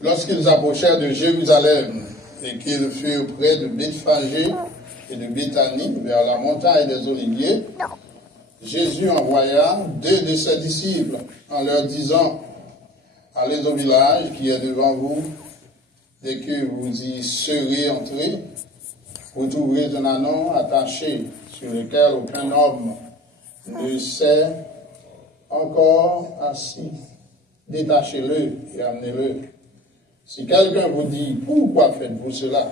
Lorsqu'ils approchèrent de Jérusalem et qu'ils furent près de Bethphagée et de Béthanie, vers la montagne des Oliviers, Jésus envoya 2 de ses disciples en leur disant, « Allez au village qui est devant vous, dès que vous y serez entrés, vous trouverez un anneau attaché sur lequel aucun homme ne s'est encore assis. Détachez-le et amenez-le. Si quelqu'un vous dit, pourquoi faites-vous cela?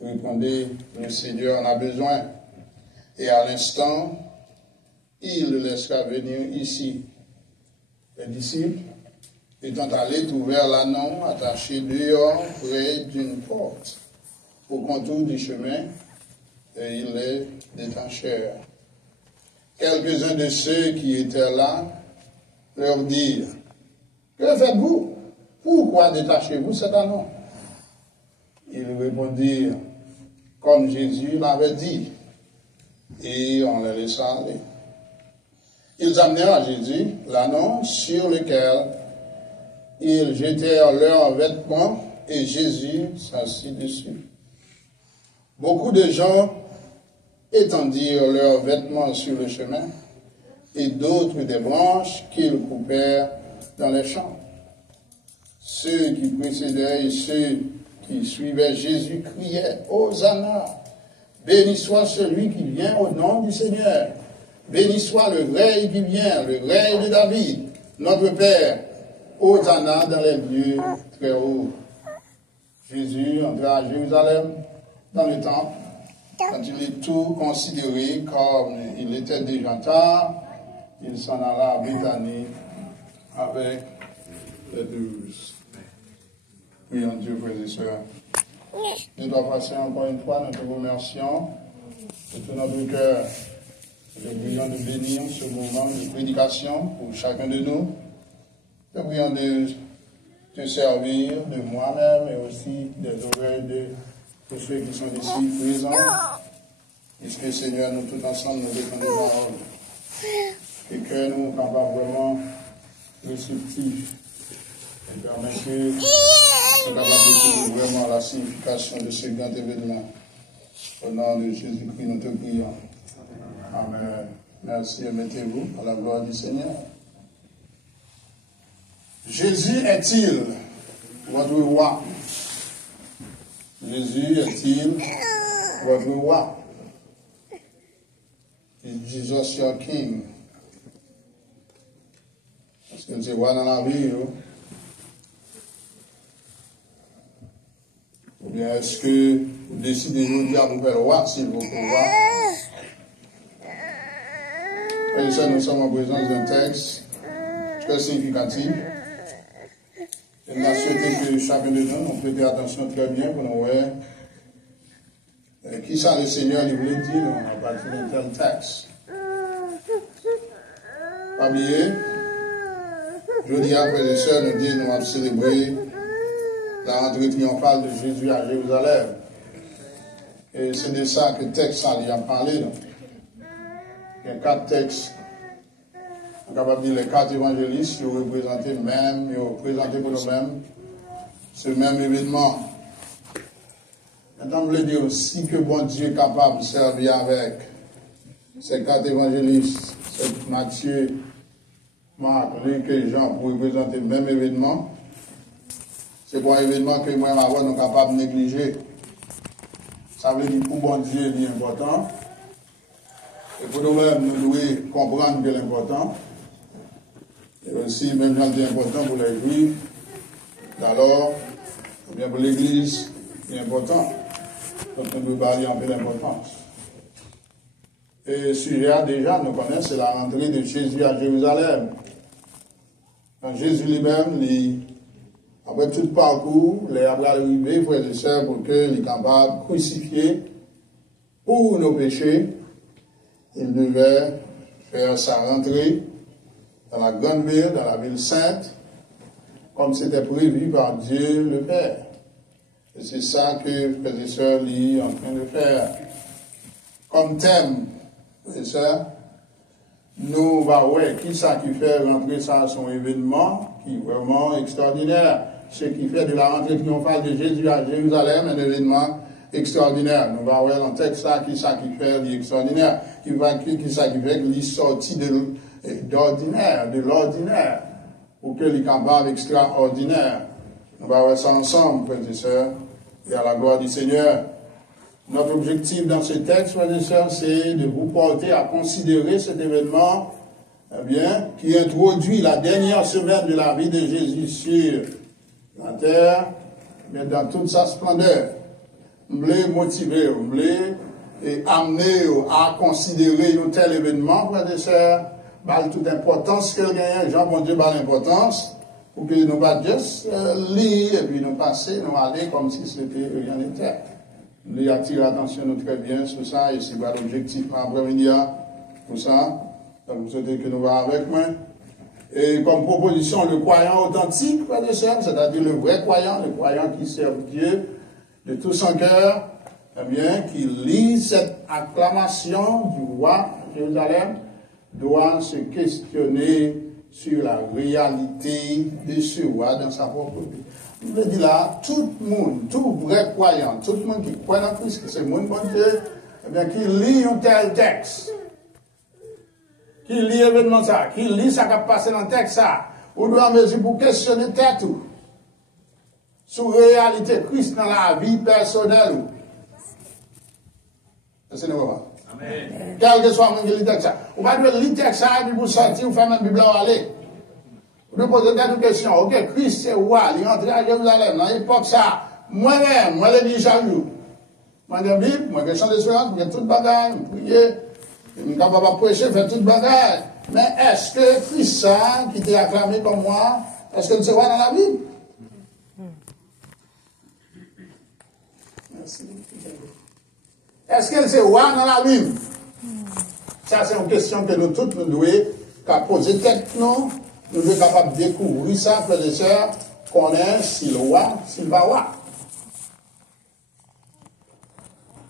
Vous répondez, le Seigneur en a besoin. Et à l'instant, il le laissera venir ici. Les disciples, étant allés, trouvèrent l'anneau attaché dehors près d'une porte, au contour du chemin, et ils les détachèrent. Quelques-uns de ceux qui étaient là leur dirent, que faites-vous? Pourquoi détachez-vous cet anneau? Ils répondirent, comme Jésus l'avait dit, et on les laissa aller. Ils amenèrent à Jésus l'anneau sur lequel ils jetèrent leurs vêtements et Jésus s'assit dessus. Beaucoup de gens étendirent leurs vêtements sur le chemin et d'autres des branches qu'ils coupèrent dans les champs. Ceux qui précédaient et ceux qui suivaient Jésus criaient « Hosanna! Béni soit celui qui vient au nom du Seigneur! Béni soit le règne qui vient, le règne de David, notre Père! Hosanna dans les lieux très hauts! » Jésus entra à Jérusalem, dans le temple. Quand il eut tout considéré comme il était déjà tard, il s'en alla à Béthanie avec les 12. Prions Dieu, frères et sœurs. Nous devons passer encore une fois, nous te remercions de tout notre cœur. Nous te prions de bénir ce moment de prédication pour chacun de nous. Nous te prions de te servir de moi-même et aussi des oreilles de tous ceux qui sont ici présents. Puisque Seigneur, nous tous ensemble nous défendons des paroles. Et que nous capables vraiment réceptifs. Et permet que nous soyons capables de découvrir vraiment la signification de ce grand événement. Au nom de Jésus-Christ, nous te prions. Amen. Merci et mettez-vous à la gloire du Seigneur. Jésus est-il votre roi? Jésus est-il votre roi? Is Jesus your king? Est-ce que c'est roi dans la vie? Ou bien est-ce que vous décidez de dire à vous faire roi s'il vous faut roi? Et ça, nous sommes en présence d'un texte très significatif. Et nous avons souhaité que chacun de nous prête attention très bien pour nous voir qui ça le Seigneur lui voulait dire à partir d'un tel texte. Pas oublier, jeudi après les sœurs nous dit nous avons célébré la rentrée triomphale de Jésus à Jérusalem. Et c'est de ça que le texte lui a parlé. Donc. Il y a 4 textes. On est capable de dire les 4 évangélistes qui ont représenté même, ils ont présenté pour nous-mêmes ce même événement. Maintenant, on voulait dire aussi que bon Dieu est capable de servir avec ces 4 évangélistes, c'est Matthieu, Marc, Luc et Jean, pour représenter le même événement. C'est pas un événement que moi et ma voix nous sommes capables de négliger. Ça veut dire pour bon Dieu, il est important. Et pour nous-mêmes, nous devons comprendre que l'important. Et aussi, même quand c'est important pour les juifs, d'alors, ou bien pour l'église, c'est important. Donc, on peut parler un peu d'importance. Et le sujet, déjà, nous connaissons, c'est la rentrée de Jésus à Jérusalem. Quand Jésus lui-même, après tout le parcours, il a arrivé, frères et sœurs, pour qu'il soit capable de crucifier pour nos péchés. Il devait faire sa rentrée dans la grande ville, dans la ville sainte, comme c'était prévu par Dieu le Père. Et c'est ça que frères et sœurs sont en train de faire. Comme thème, frères et sœurs, nous, bah ouais, qui ça qui fait rentrer ça à son événement, qui est vraiment extraordinaire. Ce qui fait de la rentrée triomphale de Jésus à Jérusalem un événement extraordinaire. Nous allons voir dans le texte ça qui fait l'extraordinaire, qui ça qui fait qu'il sorti de l'ordinaire, pour que les capables extraordinaires. Nous allons voir ça ensemble, frères et sœurs, et à la gloire du Seigneur. Notre objectif dans ce texte, frères et sœurs, c'est de vous porter à considérer cet événement, eh bien, qui introduit la dernière semaine de la vie de Jésus sur la terre, mais dans toute sa splendeur. Vous voulez motiver, vous voulez amener à considérer un tel événement, frères et sœurs, par toute importance qu'elle gagne, Jean bon Dieu, par l'importance, pour que nous pas juste lire et puis nous passer, nous aller comme si c'était rien n'était. Nous attirer l'attention nous très bien sur ça, et c'est pas l'objectif pour après-midi, pour ça. Donc vous souhaitez que nous va avec moi. Et comme proposition, le croyant authentique, frères et sœurs, c'est-à-dire le vrai croyant, le croyant qui sert Dieu de tout son cœur, eh bien, qui lit cette acclamation du roi de Jérusalem, doit se questionner sur la réalité de ce roi dans sa propre vie. Je veux dire là, tout le monde, tout vrai croyant, tout le monde qui croit en Christ, que c'est le monde bon Dieu, eh bien, qui lit un tel texte, qui lit l'événement ça, qui lit ça qui a passé dans le texte ça, on doit mesure pour questionner tout. Sur la réalité Christ dans la vie personnelle. C'est le moment. Amen. Quel que soit mon lit texte ça. On va lire le texte ça, et puis pour sortir, vous faites même Bible à aller. Vous nous posez une question. Ok, Christ c'est roi, il est entré à Jérusalem, dans l'époque ça. Moi-même, moi je dis chaque jour. Moi je dis Bible, moi je chante d'espérance, je fais toute bagaille, je prie, je suis capable de prêcher, je fais toute bagaille. Mais est-ce que Christ ça, qui t'est acclamé comme moi, est-ce que c'est roi dans la Bible? Est-ce qu'elle c'est roi dans la Bible? Ça, c'est une question que nous tous nous devons poser tête, nous devons capables de découvrir ça, frères et sœurs, qu'on est si le roi, s'il va roi.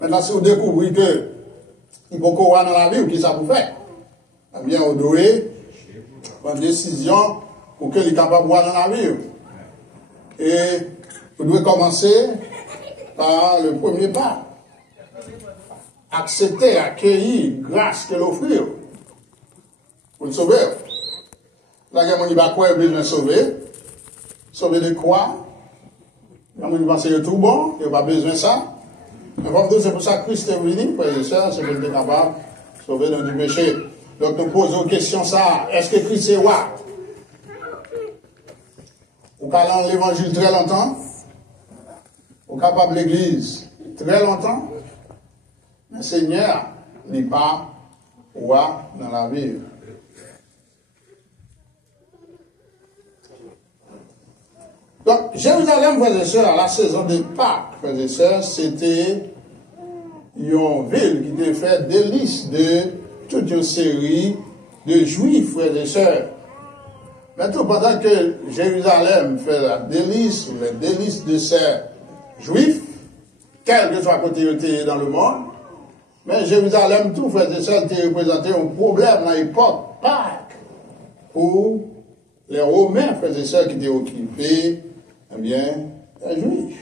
Maintenant, si vous découvrez que il faut qu'on roi dans la Bible, qu'est-ce que ça vous fait? Eh bien, vous devez prendre une décision pour qu'il est capable de roi dans la Bible. Et vous devez commencer par le premier pas. Accepter, accueillir, grâce qu'elle offre pour le sauver. Là, il y a des gens qui ont besoin de sauver. Sauver de quoi? Il y a des gens qui pensent que c'est tout bon, il n'y a pas besoin de ça. Mais c'est pour ça que Christ est venu, frères et sœurs, c'est pour être capable de sauver dans du péché. Donc nous posons question ça, est-ce que Christ est roi? Vous parlez l'évangile très longtemps, vous capable l'église très longtemps. Le Seigneur n'est pas roi dans la vie. Donc, Jérusalem, frères et sœurs, à la saison de Pâques, frères et sœurs, c'était une ville qui était faite délice de toute une série de juifs, frères et sœurs. Maintenant, pendant que Jérusalem fait la délice, ou les délices de ces juifs, quel que soit côté dans le monde, mais Jérusalem, tout, frères et sœurs, était représenté un problème dans l'époque Pâques pour les Romains, frères et sœurs, qui étaient occupés, eh bien, les Juifs.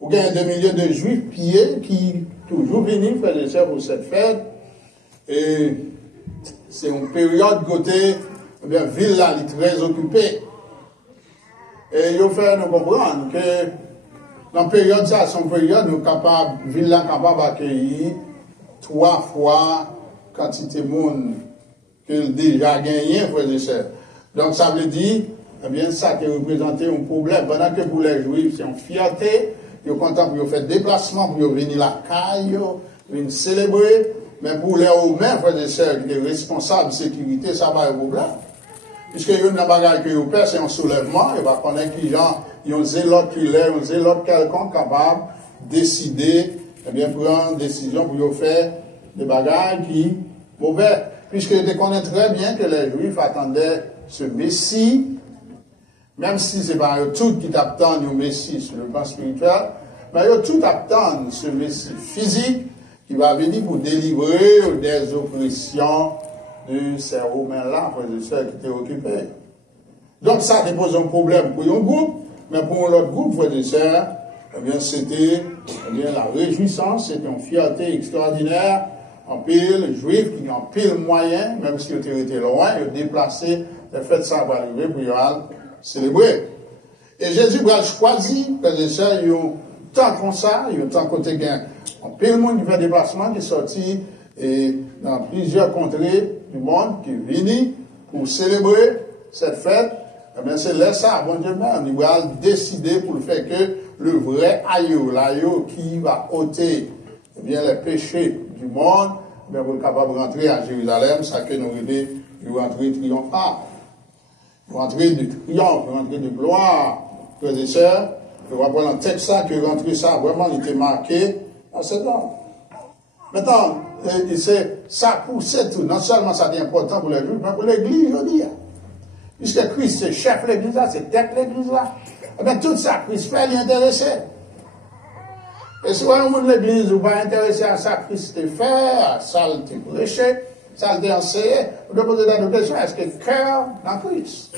Ou il y a des milliers de Juifs pieds qui toujours venus, frères et sœurs, pour cette fête. Et c'est une période côté, eh bien, ville là, elle est très occupée. Et il faut nous comprendre que dans la période, ça, c'est une période où ville là capable d'accueillir 3 fois quantité de monde que déjà gagné, frères et sœurs. Donc ça veut dire, eh bien, ça qui représenté un problème. Pendant que pour les Juifs, c'est une fierté, ils sont contents pour faire déplacement, pour venir la caille, venir célébrer. Mais pour les Romains, frères et sœurs, qui sont responsables de sécurité, ça va être un problème. Puisque il y a une bagarre que vous faites, c'est un soulèvement, il va connaître qui gens, il y a un zélote qui l'est, un zélote quelconque capable de décider, eh bien, prendre une décision pour faire des bagarres qui mauvais. Puisque je connais très bien que les Juifs attendaient ce Messie, même si ce n'est pas eux tous qui attendent un Messie sur le plan spirituel, mais eux tous attendent ce Messie physique qui va venir pour délivrer des oppressions de ces Romains-là, frères et sœurs, qui étaient occupés. Donc ça te pose un problème pour un groupe, mais pour l'autre groupe, frères et sœurs, eh bien, c'était la réjouissance, c'était une fierté extraordinaire. En pile, juifs qui ont pile moyen, même si ils étaient loin, ils ont déplacé, les fêtes ça va arriver pour y célébrer. Et Jésus a choisi, frères et sœurs, ils ont tant comme ça, ils ont tant côté gain. En pile monde qui fait déplacement, qui est sorti et dans plusieurs contrées du monde, qui viennent pour célébrer cette fête. Eh bien, c'est là ça, bon Dieu même, il va décider pour le fait que le vrai aïeux, l'aïeux qui va ôter, eh bien, les péchés du monde, eh bien, pour être capable de rentrer à Jérusalem, ça que nous aider, il va rentrer triomphal. Il va rentrer de triomphe, il va rentrer de gloire. Frères et sœurs, je vais prendre un texte ça, que rentrer ça, vraiment, il était marqué à cet homme. Maintenant, ça poussait tout. Non seulement ça devient important pour les Juifs, mais pour l'Église, je veux dire. Puisque Christ, c'est chef de l'Église là, c'est tête de l'Église là. Eh bien, tout ça, Christ fait l'intéressé. Et si vous avez de l'Église, vous pas intéressé à ça, Christ fait, à ça, il te prêché, ça, il te enseigné, vous devez poser des questions, est-ce que le cœur dans Christ?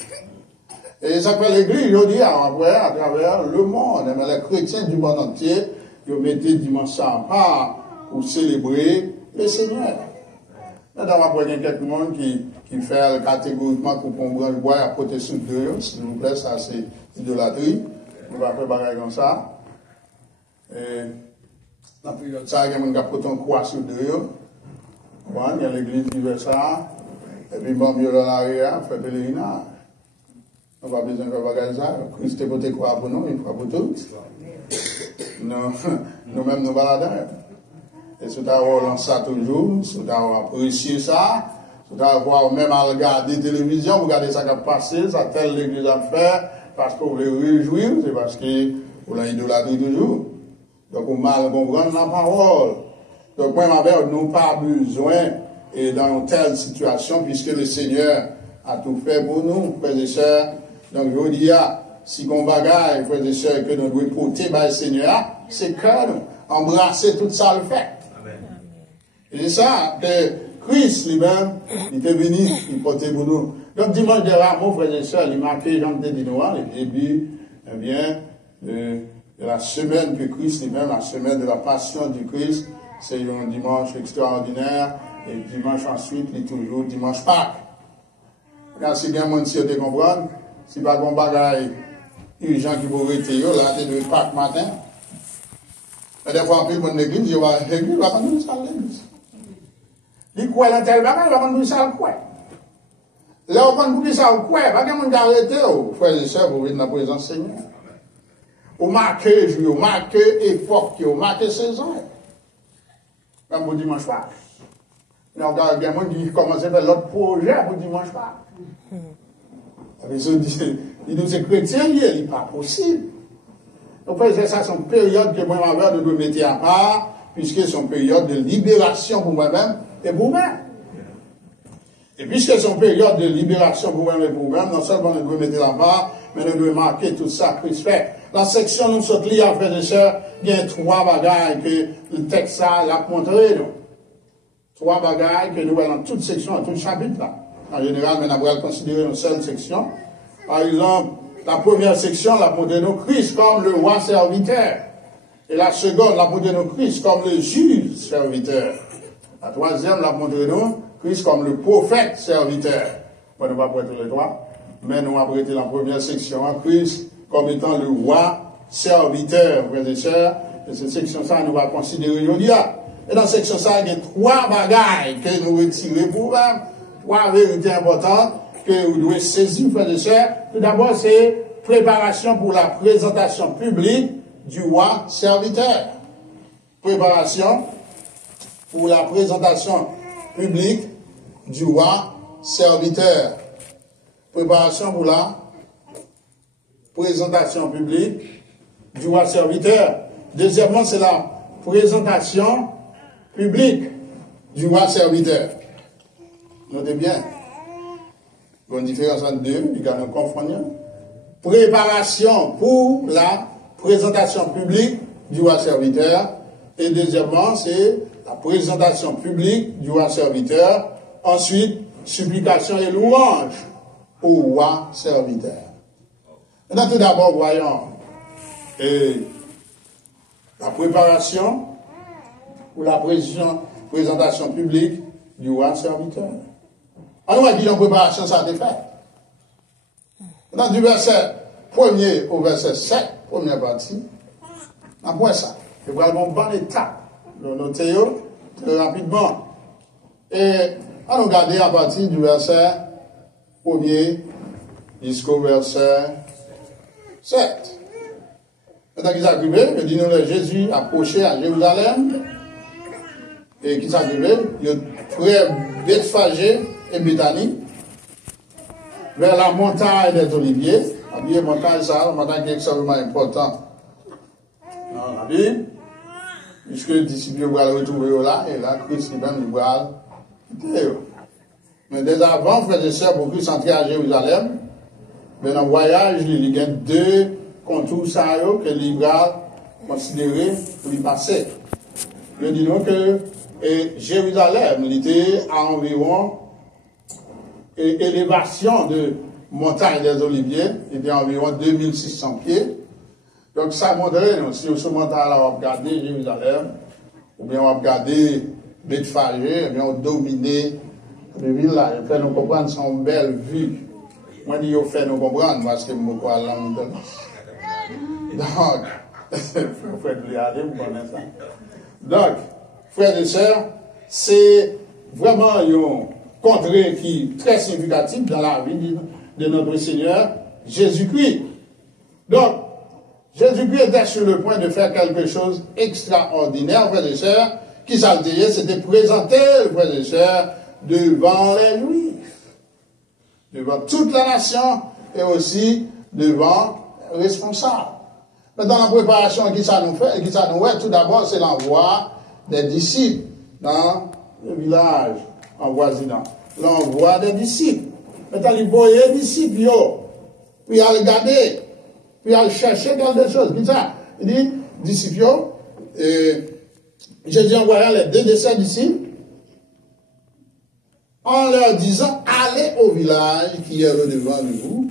Et ça fait l'Église, je dis, à travers le monde, mais les chrétiens du monde entier, ils mettent dimanche en part pour célébrer le Seigneur. Maintenant, on va prendre quelqu'un qui fait catégoriquement qu'on prend le bois à côté sous deux, s'il vous plaît, ça c'est idolâtrie. On va faire bagaille comme ça. Et la période ça, il y a un gars qui a croix sur deux. Il y a l'église qui fait ça. Et puis, bon, il y a l'arrière, fait pèlerinage. On va besoin de faire bagaille ça. Christ est porté quoi pour nous, une fois pour toutes. Nous-mêmes, nous baladons. Et c'est à relancer ça toujours, c'est à apprécier ça, c'est à voir même à regarder la télévision, vous regardez ça qui a passé, ça telle l'église à faire, parce que vous voulez réjouir, c'est parce que vous l'idolâtrez toujours. Donc, vous mal comprendre la parole. Donc, moi, ma mère, nous pas besoin, et dans une telle situation, puisque le Seigneur a tout fait pour nous, frères et sœurs. Donc, je vous dis, si on bagaille, frères et sœurs, que nous devons porter par le Seigneur, c'est que nous embrasser tout ça le fait. Et c'est ça que Christ lui-même, il était venu, il portait pour nous. Donc, dimanche de Rameau, frères et sœurs, il marquait, j'en ai dit, le début, eh bien, de la semaine que Christ lui-même, la semaine de la passion du Christ, c'est un dimanche extraordinaire, et dimanche ensuite, il est toujours dimanche Pâques. Quand c'est bien mon si de comprendre, si pas bon bagaille, urgent qui vous arrêter, là, c'est de Pâques matin. Mais des fois, en plus, mon église, je vais l'église, je vais prendre une salle l'église. Il croit dans tel bagage, il va prendre une salle quoi. Là, on prend une salle quoi, pas que mon arrêté, frères et sœurs, vous venez dans la présence du Seigneur. Vous marquez jour, vous marquez époque, vous marquez saison. Même pour dimanche soir. Il y a des gens qui commencent à faire l'autre projet pour dimanche soir. Il dit, c'est chrétien, il n'est pas possible. Donc, ça, c'est une période que moi-même, je dois mettre à part, puisque c'est une période de libération pour moi-même et pour vous-même. Et puisque c'est une période de libération pour moi-même et pour vous-même, non seulement nous devons mettre à part, mais nous devons marquer tout ça, Christ fait. La section, nous sommes liés, frères et sœurs, il y a 3 bagailles que le texte l'a montré, nous. 3 bagailles que nous voyons dans toute section, dans tout chapitre, là. En général, mais nous allons considérer une seule section. Par exemple, la première section, la montré nous Christ comme le roi serviteur. Et la seconde, la montré nous Christ comme le juge serviteur. La troisième, la montré nous Christ comme le prophète serviteur. Bon, nous ne va pas prêter les 3, mais nous allons prêter la première section à Christ comme étant le roi serviteur, frères et sœurs. Et cette section-là, nous allons considérer aujourd'hui. Et dans cette section-là, il y a 3 bagailles que nous retirons pour vous-même, 3 vérités importantes que vous devez saisir, frères et sœurs. Tout d'abord, c'est préparation pour la présentation publique du roi serviteur. Préparation pour la présentation publique du roi serviteur. Préparation pour la présentation publique du roi serviteur. Deuxièmement, c'est la présentation publique du roi serviteur. Notez bien. Il y a une différence entre deux, il y a une confusion. Préparation pour la présentation publique du roi serviteur. Et deuxièmement, c'est la présentation publique du roi serviteur. Ensuite, supplication et louange au roi serviteur. Maintenant, tout d'abord, voyons la préparation ou la présentation publique du roi serviteur. On voit qu'il y a une préparation, ça a été fait. Dans du verset 1er au verset 7, première partie, après ça, il y a une bonne étape. Nous notons très rapidement. Et on va regarder à partir du verset 1er jusqu'au verset 7. Maintenant qu'il s'est arrivé, il dit nous, Jésus approchait à Jérusalem. Et qu'il s'est arrivé, il y a près Bethphage et Béthanie, vers la montagne des Oliviers. La Bible, montagne, ça, la montagne qui est extrêmement importante dans la Bible. Puisque les disciples vont le retrouver là, et là, Christ lui-même va quitter. Mais dès avant, frères et sœurs, pour Christ entrer à Jérusalem, mais dans le voyage, il y a deux contours que il va considérer pour y passer. Je dis donc que Jérusalem, il était à environ élévation de montagne des Oliviers, il était à environ 2600 pieds. Donc ça montrait, si on se monte là, on va regarder Jérusalem, ou bien on va regarder Bethphage, ou bien on dominer les villes là, il fait nous comprendre son belle vue. Moi, je dis, il fait nous comprendre, parce que je me crois là, donc, frère de regarder, vous connaissez ça. Donc, frères et sœurs, c'est vraiment une contrée qui est très significative dans la vie de notre Seigneur Jésus-Christ. Donc, Jésus-Christ était sur le point de faire quelque chose d'extraordinaire, frères et sœurs, qui s'altérait, c'était présenter, frères et sœurs, devant les Juifs, devant toute la nation, et aussi devant les responsables. Mais dans la préparation qui ça nous fait, tout d'abord, c'est l'envoi des disciples dans le village envoisinant. L'envoi des disciples. Maintenant, il voyait les disciples, puis à regarder, puis à chercher quelque chose. Qui ça? Il dit, disciples, Jésus envoya les deux de ses disciples en leur disant, allez au village qui est devant vous.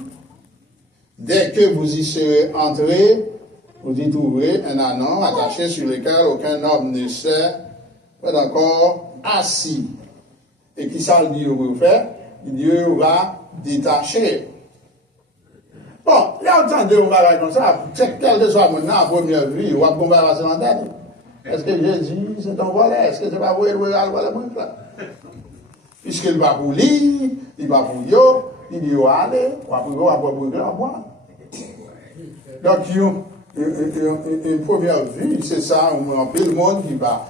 Dès que vous y serez entrés, vous y trouverez un anon attaché sur lequel aucun homme ne sait, pas encore assis. Et qui ça le dit au faire? Dieu va détacher. Bon, là, entendez, on va comme ça, c'est quel que soit mon nom, à première vue, on va passer dans la tête. Est-ce que Jésus, c'est un volet? Est-ce que c'est pas vous, le là? Puisqu'il va pour lui, il va pour yo, il dit, allez, on va pour yo, on va pour yo, on va. Donc, une première vue, c'est ça, on peu le monde qui va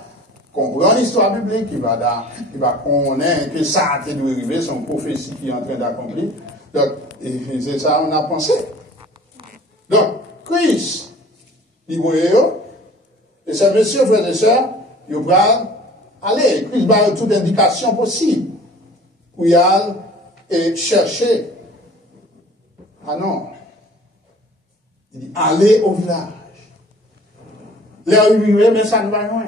comprendre l'histoire biblique, qui va connaître que ça a été arrivé, son prophétie qui est en train d'accomplir. Donc, c'est ça on a pensé. Donc, Christ, il voyait, et ces messieurs, frères et sœurs, ils vont aller, Christ va avoir toute indication possible pour y aller et chercher. Ah non. Il dit, allez au village. Là où il mais ça ne va loin.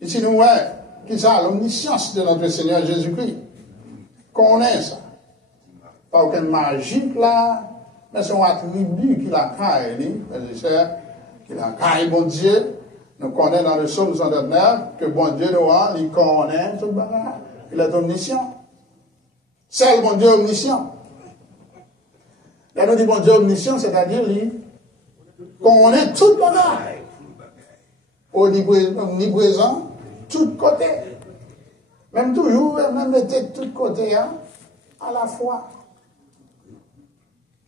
Ici, nous voyons, qui ça, l'omniscience de notre Seigneur Jésus-Christ. Qu'on ait ça. Pas aucune magie là, mais son attribut qu'il a caillé, qu'il a caillé, bon Dieu. Nous connaissons dans le psaume 109 que bon Dieu nous a, il connaît tout le bagage. Il est omniscient. C'est le bon Dieu omniscient. Là, nous dit bon Dieu omniscient, c'est-à-dire, il connaît tout le bagage. Omniprésent, tout côté. Même toujours, même de tout côté, hein, à la fois.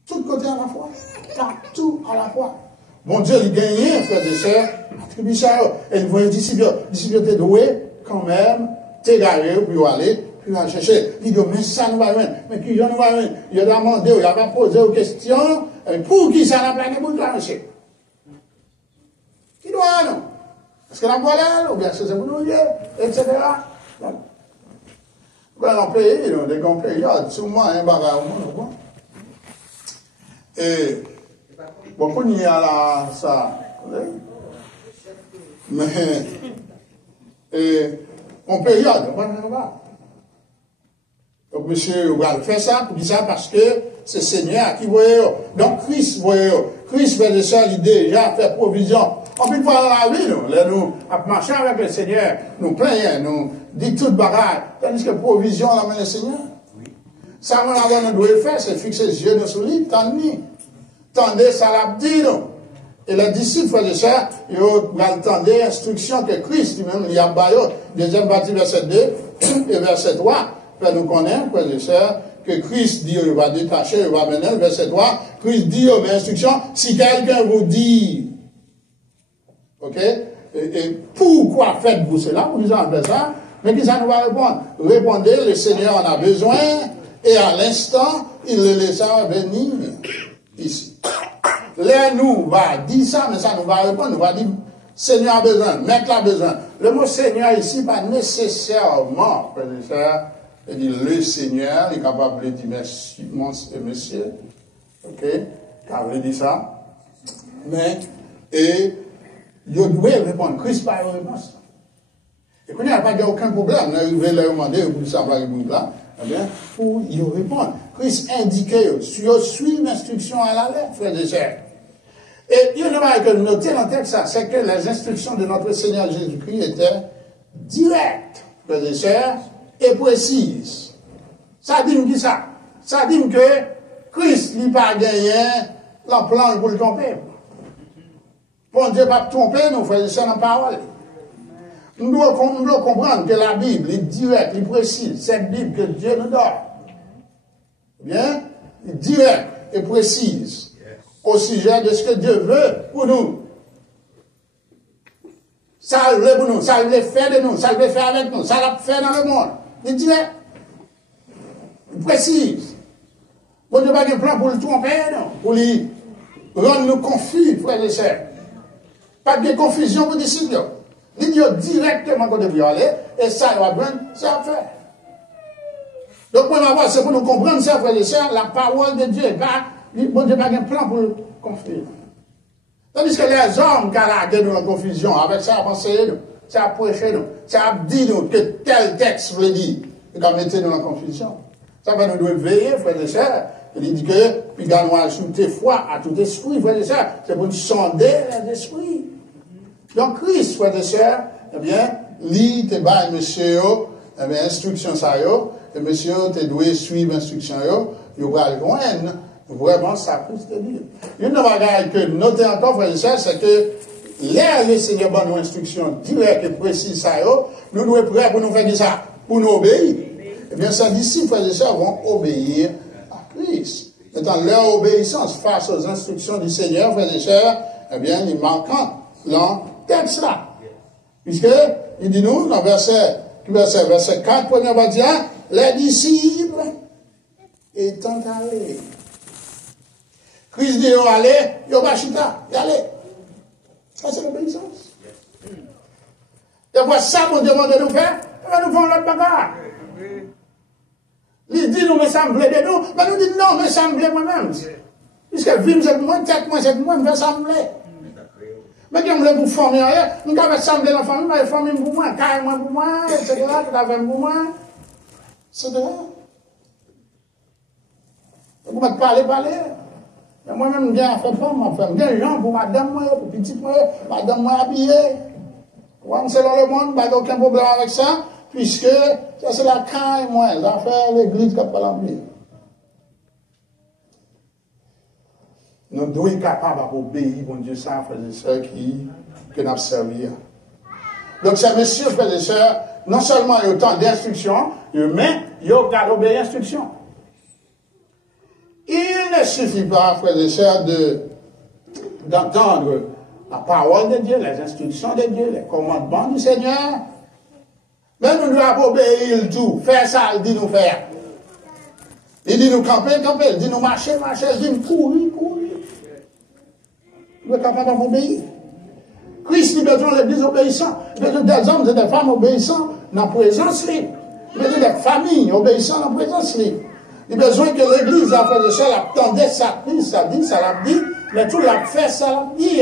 Tout côté à la fois. Partout à la fois. Bon Dieu, il gagne, frère et sœurs, attribue ça. Et il voit les disciples étaient doués, quand même, t'égarer, puis aller, puis aller chercher. Il dit, mais ça nous va loin. Mais qui nous va loin? Il a demandé, il a posé aux questions, pour qui ça n'a pas plaqué pour toi, monsieur? Qui doit, non? Est-ce que la voilà, ou bien c'est pour nous, etc. Dans le pays, dans des grands pays, souvent, un bagage au monde, et, beaucoup n'y a là, ça, mais, et, on période, on va. monsieur va faire ça, pour dire ça parce que c'est Seigneur qui voyait. Donc, Christ voyait. Christ, frère et sœurs, il déjà fait provision. On peut voir dans la vie, nous, là, nous, à marcher avec le Seigneur, nous plaignons, nous dit toute bagarre. Tandis que provision, la main du Seigneur. Ça, on doit faire, c'est fixer les yeux sur lui, tendez, ça l'a dit, non. Et les disciples, frères et sœurs, ils ont entendu l'instruction que Christ, lui-même, il y a baillé, deuxième partie, verset 2 et verset 3. Frère, nous connaissons, frères et sœurs, que Christ dit, il va détacher, il va mener, verset 3. Christ dit, il instruction, si quelqu'un vous dit, ok, et pourquoi faites-vous cela? Vous disant ça, mais qui ça nous va répondre? Répondez, le Seigneur en a besoin, et à l'instant, il le laissa venir ici. Là, nous va dire ça, mais ça nous va répondre, nous va dire, Seigneur a besoin, maître a besoin. Le mot Seigneur ici, pas nécessairement, frère et sœur, il dit le Seigneur, il est capable de dire monsieur, ok, car il dit ça, mais, et, il doit répondre, Christ pas une réponse. Et qu'on n'y a pas aucun problème, on arrive à leur demander, pour savoir le là, eh bien, pour y répondre. Christ indiquait, suivre l'instruction à la lettre, frère et sœurs. Et il y a une que noter dans le texte, c'est que les instructions de notre Seigneur Jésus-Christ étaient directes, frères et sœurs, et précises. Ça dit qui ça? Ça dit que Christ n'a pas gagné le plan pour le tromper. Bon Dieu va tromper nous, frères et sœurs, dans la parole. Nous devons comprendre que la Bible est directe, est précise. Cette Bible que Dieu nous donne. Bien? Directe et précise. Au sujet de ce que Dieu veut pour nous. Ça veut pour nous, ça veut faire de nous, ça veut faire avec nous, ça l'a fait dans le monde. Il dit, il précise. Bon Dieu n'a pas de plan pour le tromper, non, pour lui rendre nous confus, frères et sœurs. Pas de confusion pour les disciples. Il dit directement qu'on devrait aller, et ça, il va prendre, ça va faire. Donc, moi, c'est pour nous comprendre ça, frères et sœurs, la parole de Dieu. Bon Dieu n'a pas de plan pour le conflit. Tandis que les hommes qui ont nous la confusion, avec ça, penser nous, ça a prêché nous, ça a dit nous que tel texte veut dire, et qu'on mettait nous la confusion. Ça va nous veiller, frères et sœurs. Il dit que, puis nous ajouter foi à tout esprit, frères et sœurs. C'est pour nous sonder les esprits. Donc, Christ, frères et sœurs, eh bien, lit, te bail, monsieur, eh bien, instruction ça, et monsieur, te doit suivre l'instruction, il va le joindre. Vraiment, ça Christ te dit. Une chose que notez encore, frères et sœurs, c'est que là, le Seigneur donne nos instructions directes et précises, ça, nous devons être prêts pour nous faire ça, pour nous obéir. Eh bien, ça d'ici, frères et sœurs, vont obéir à Christ. Étant leur obéissance face aux instructions du Seigneur, frères et sœurs, eh bien, il manque dans texte là. Puisque, il dit nous, dans verset 4, premier partie, les disciples étant allés. Christ dit, allez, yo va chita, y allez. Ça, c'est l'obéissance. Et voilà ça qu'on demande de nous faire, et bien nous faisons l'autre bagarre. Il dit, nous me semblez de nous, mais nous disons, non, me semblez moi-même. Puisque vime, c'est moi, tête, moi, c'est moi, me sembler. Mais quand on veut vous former, nous avons semblé la famille, mais former pour moi, carrément pour moi, etc., tout à fait pour moi, etc. Vous m'avez parlé. Mais moi-même, je viens faire femme, ma femme. Bien gens pour madame, moi, pour petit, moi, madame, moi, habillée. Selon le monde, pas aucun problème avec ça, puisque ça, c'est la caille, moi, l'affaire, l'église qui n'a pas l'emplir. Nous devons être capables d'obéir, mon Dieu, ça, frères et sœurs, que nous avons servi. Donc, ces messieurs, frères et sœurs, non seulement il y a autant d'instructions, mais il y a autant d'instructions. Il ne suffit pas, frères et sœurs, d'entendre la parole de Dieu, les instructions de Dieu, les commandements du Seigneur. Mais nous devons obéir tout. Faire ça, il dit nous faire. Il dit nous camper, il dit nous marcher, il dit nous courir. Nous sommes capables d'obéir. Christ, il besoin d'église obéissant. Il besoin des hommes et des femmes obéissants dans la présence libre. Il besoin des familles obéissant dans la présence libre. Il a besoin que l'église, en frère de sœur, attendait ça l'a dit, mais tout l'a fait, ça l'a dit.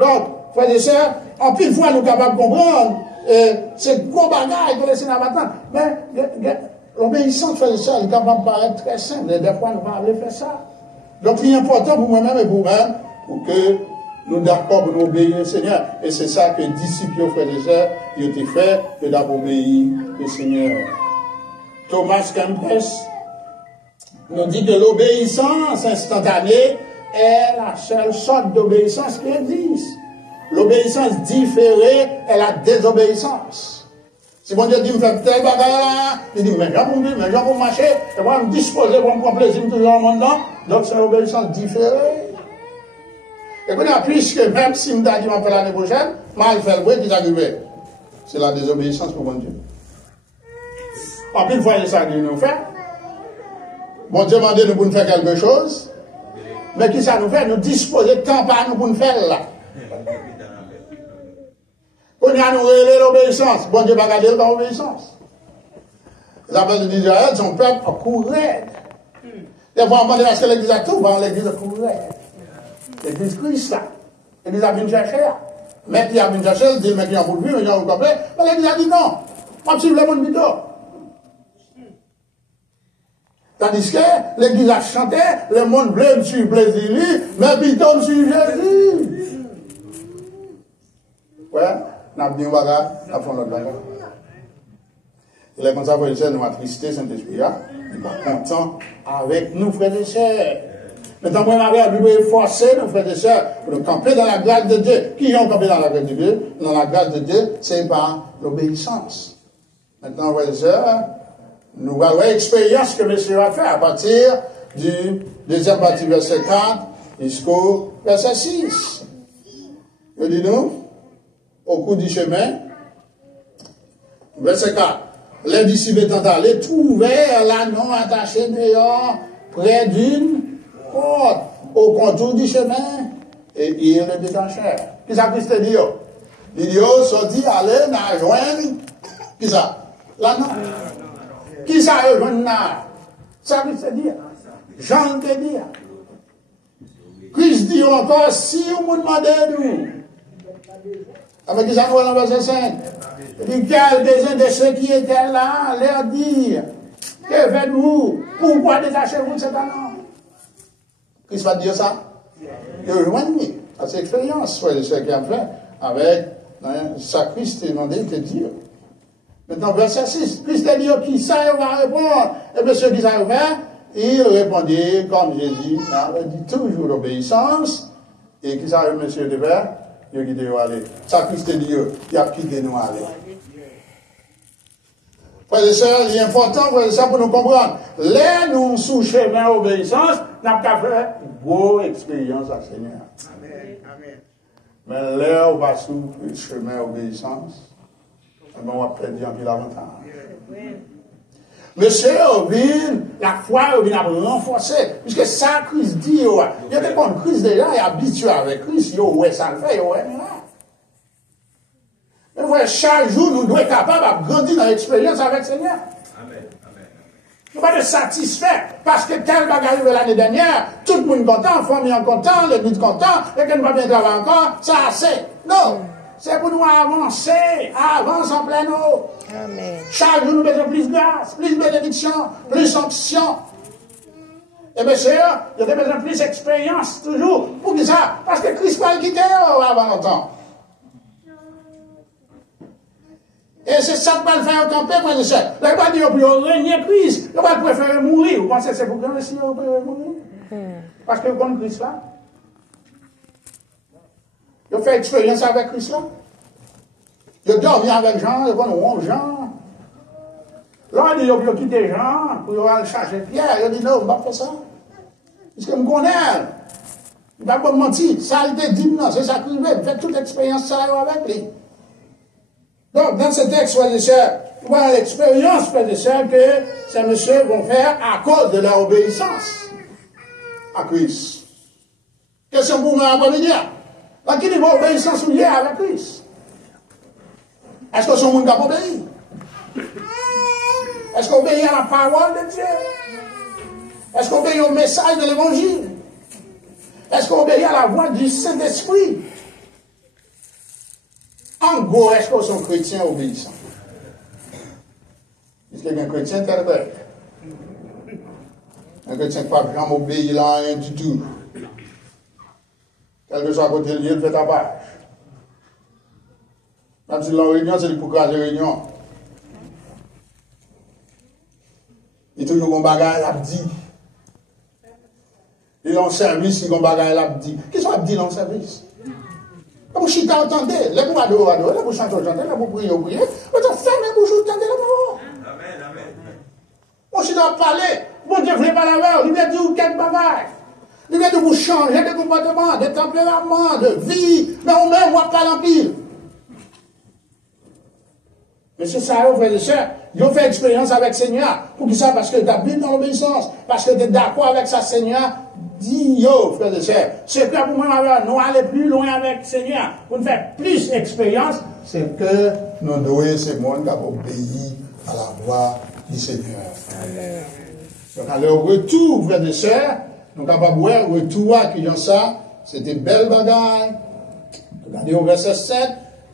Donc, frère de sœur, en pile fois, nous sommes capables de comprendre, c'est gros bagage que le Seigneur attend. Mais, l'obéissance, frère et sœur, elle est capable de paraître très simple. Et des fois, nous ne pouvons pas faire ça. Donc, il est important pour moi-même et pour vous-même, pour que nous d'accord pour nous obéir au Seigneur. Et c'est ça que les disciples, frères et sœurs, ils ont fait, que d'obéir au Seigneur. Thomas Kempes nous dit que l'obéissance instantanée est la seule sorte d'obéissance qui existe. L'obéissance différée est la désobéissance. Si bon Dieu dit, me fait tel bagarre, il dit, mais j'en pour marcher, et moi, me disposer pour me prendre plaisir toujours en mon temps. Donc, c'est l'obéissance différée. Et puis, puisque même si me dit, m'en fait l'année prochaine, mal fait le bruit, qui s'arrive. C'est la désobéissance pour bon Dieu. En plus, une fois, ça qu'il nous fait. Bon Dieu m'a dit nous pour nous faire quelque chose. Mais qui ça nous fait? Nous disposer de temps par nous pour nous faire là. On a nous relais l'obéissance. Bon Dieu va garder l'obéissance. Les appels d'Israël, son peuple a couru. Des fois, on demande à ce que l'église a tout, l'église a couru. L'église Christ là. L'église a venu chercher là. Mais qui a venu chercher, il dit, mais qui a voulu, mais qui a voulu. Mais l'église a dit non. Moi, je suis le monde bidon. Tandis que l'église a chanté, le monde voulait me suivre plaisir, mais bidon me suivre Jésus. Ouais, nous avons dit, on va faire notre bagage. Il est comme ça, frères et sœurs, nous attristés, Saint-Esprit, il n'est pas content avec nous, frères et sœurs. Maintenant, moi, je vais forcer nos frères et sœurs pour nous camper dans la grâce de Dieu. Qui ont campé dans la grâce de Dieu? Dans la grâce de Dieu, c'est par l'obéissance. Maintenant, frères et sœurs, nous allons voir l'expérience que monsieur va faire à partir du deuxième partie verset 4 jusqu'au verset 6. Je dis nous, au cours du chemin, verset 4, les disciples étant allés trouvèrent l'anneau attaché dehors près d'une porte au contour du chemin et ils le détachèrent. Qui ça Christ dit? Il dit, sorti, allez, n'a joindre. Qui ça? L'anneau. Qui ça rejoint là? Ça veut dire. Jean te dit. Christ dit encore, si vous me demandez nous. Avec qui ça nous dans le verset 5? Il dit, quelques-uns de ceux qui étaient là, leur dire, que faites-vous? Pourquoi détachez-vous de cet anneau? Christ va dire ça? Il rejoint. Ça c'est l'expérience, c'est ce qu'il a fait avec sa Christ et demandé de dire. Maintenant, verset 6, Christ a dit, qui ça va répondre? Et bien, ceux qui savent faire, il répondit, comme Jésus, il dit toujours l'obéissance, et qui savent, monsieur de faire, il a quitté nous aller. Ça, Christ a dit, il a quitté nous aller. Frères et sœurs, il est important, frères et sœurs, pour nous comprendre. Là, nous, sous chemin obéissance, nous n'avons qu'à faire une bonne expérience à Seigneur. Amen. Amen. Mais là, on va sous chemin obéissance. On va perdre un peu l'avantage. Monsieur, la foi a renforcé. Puisque ça, Christ dit, il y a des gens Christ déjà, il est habitué avec Christ, il ça le fait, mais voilà, chaque jour, nous devons être capables de grandir dans l'expérience avec le Seigneur. Amen. Nous ne sommes pas satisfaits parce que tel bagage arrivé l'année dernière, tout le monde content, la famille est content, l'église content, et que nous ne pas bien travailler encore, ça assez. Non. C'est pour nous avancer, avance en plein eau. Amen. Chaque jour, nous besoin plus de grâce, plus de bénédiction, plus d'onction. Et bien, c'est il y a besoin de plus d'expérience, toujours. Pour qui ça? Parce que Christ va le quitter avant longtemps. Et c'est ça que va le faire camper, frère et sœur. Il va dire, puis on règne Christ. Il va préférer mourir. Vous pensez que c'est pour que le Seigneur préfère mourir? Parce que vous connaissez Christ là. Il fait expérience avec Christ là. Il dormi avec Jean, il connaît Jean. Là, il a quitté Jean pour aller chercher Pierre. Il a dit non, on ne va pas faire ça. Parce que je me connais. Il ne va pas me mentir. Ça, il était dit non, c'est ça qu'il veut. Faites toute l'expérience ça avec lui. Donc, dans ce texte, frères et sœurs, on voit l'expérience, frères et sœurs, que ces messieurs vont faire à cause de leur obéissance à Christ. Question pour moi après-midi. Dans quel niveau d'obéissance vous y avec Christ? Est-ce que son monde a obéi? Est-ce qu'on obéit à la parole de Dieu? Est-ce qu'on obéit au message de l'évangile? Est-ce qu'on obéit à la voix du Saint-Esprit? En gros, est-ce qu'on sont chrétiens obéissants? Puisque un chrétien tel bête. Un chrétien qui ne peut pas obéir à rien du tout. Quel que soit côté lieu, il fait tapage. Quand tu es en réunion, c'est pour craser la réunion. Il y a toujours un bagage à dire. Il est en service, il y a un bagage à dire. Qu'est-ce qu'on a dit dans le service? Là, vous chitez, entendez. Là, vous adorez, là, vous chantez, là, vous priez, vous priez. Vous fermez la bouche, vous entendez là, amen, amen. On chite à parler. Bon Dieu, vous ne pas la il vient de dire quelques bagages. Il vient de vous changer de comportement, de tempérament, de vie. Mais on même, on pas l'empire. Mais c'est ça, frères et sœurs. Ils ont fait expérience avec le Seigneur. Pour qui ça? Parce que tu as bien dans l'obéissance. Parce que tu es d'accord avec sa Seigneur. Dis yo, frères et sœurs. C'est que pour moi, nous aller plus loin avec le Seigneur. Pour nous faire plus d'expérience. C'est que nous devons, c'est le monde qui a obéi à la voix du Seigneur. Amen. Donc, à leur retour, frères et sœurs, nous sommes capables de voir, retour qui ont ça, c'était belle bagaille. Regardez au verset 7.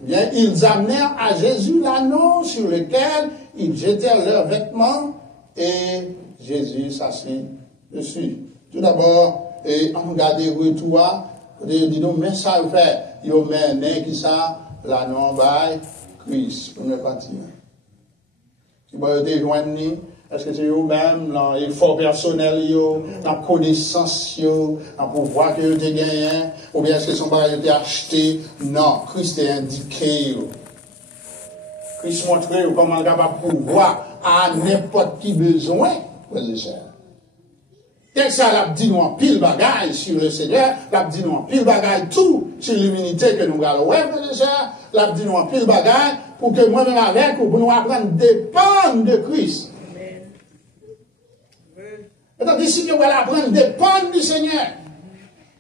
Bien, ils amenèrent à Jésus l'anneau sur lequel ils jetèrent leurs vêtements et Jésus s'assit dessus. Tout d'abord, on regarde le retour, dit nous, mais ça fait, ils ont mené qui ça, l'anneau by Christ, première partie. Tu vas te joindre, est-ce que c'est eux-mêmes, l'effort personnel, la connaissance, le pouvoir que vous avez gagné, ou bien est-ce que son bagage a été acheté? Non, Christ est indiqué. Christ montre comment il est capable de pouvoir à n'importe qui besoin, frères et sœurs. Quel ça l'a dit nous en pile bagaille sur le Seigneur, l'a dit nous en pile bagaille tout sur l'immunité que nous allons voir, frères et sœurs, l'a dit nous en pile bagaille pour que moi-même avec, pour nous apprendre à dépendre de Christ. Maintenant, d'ici que vous allez apprendre, dépendre du Seigneur.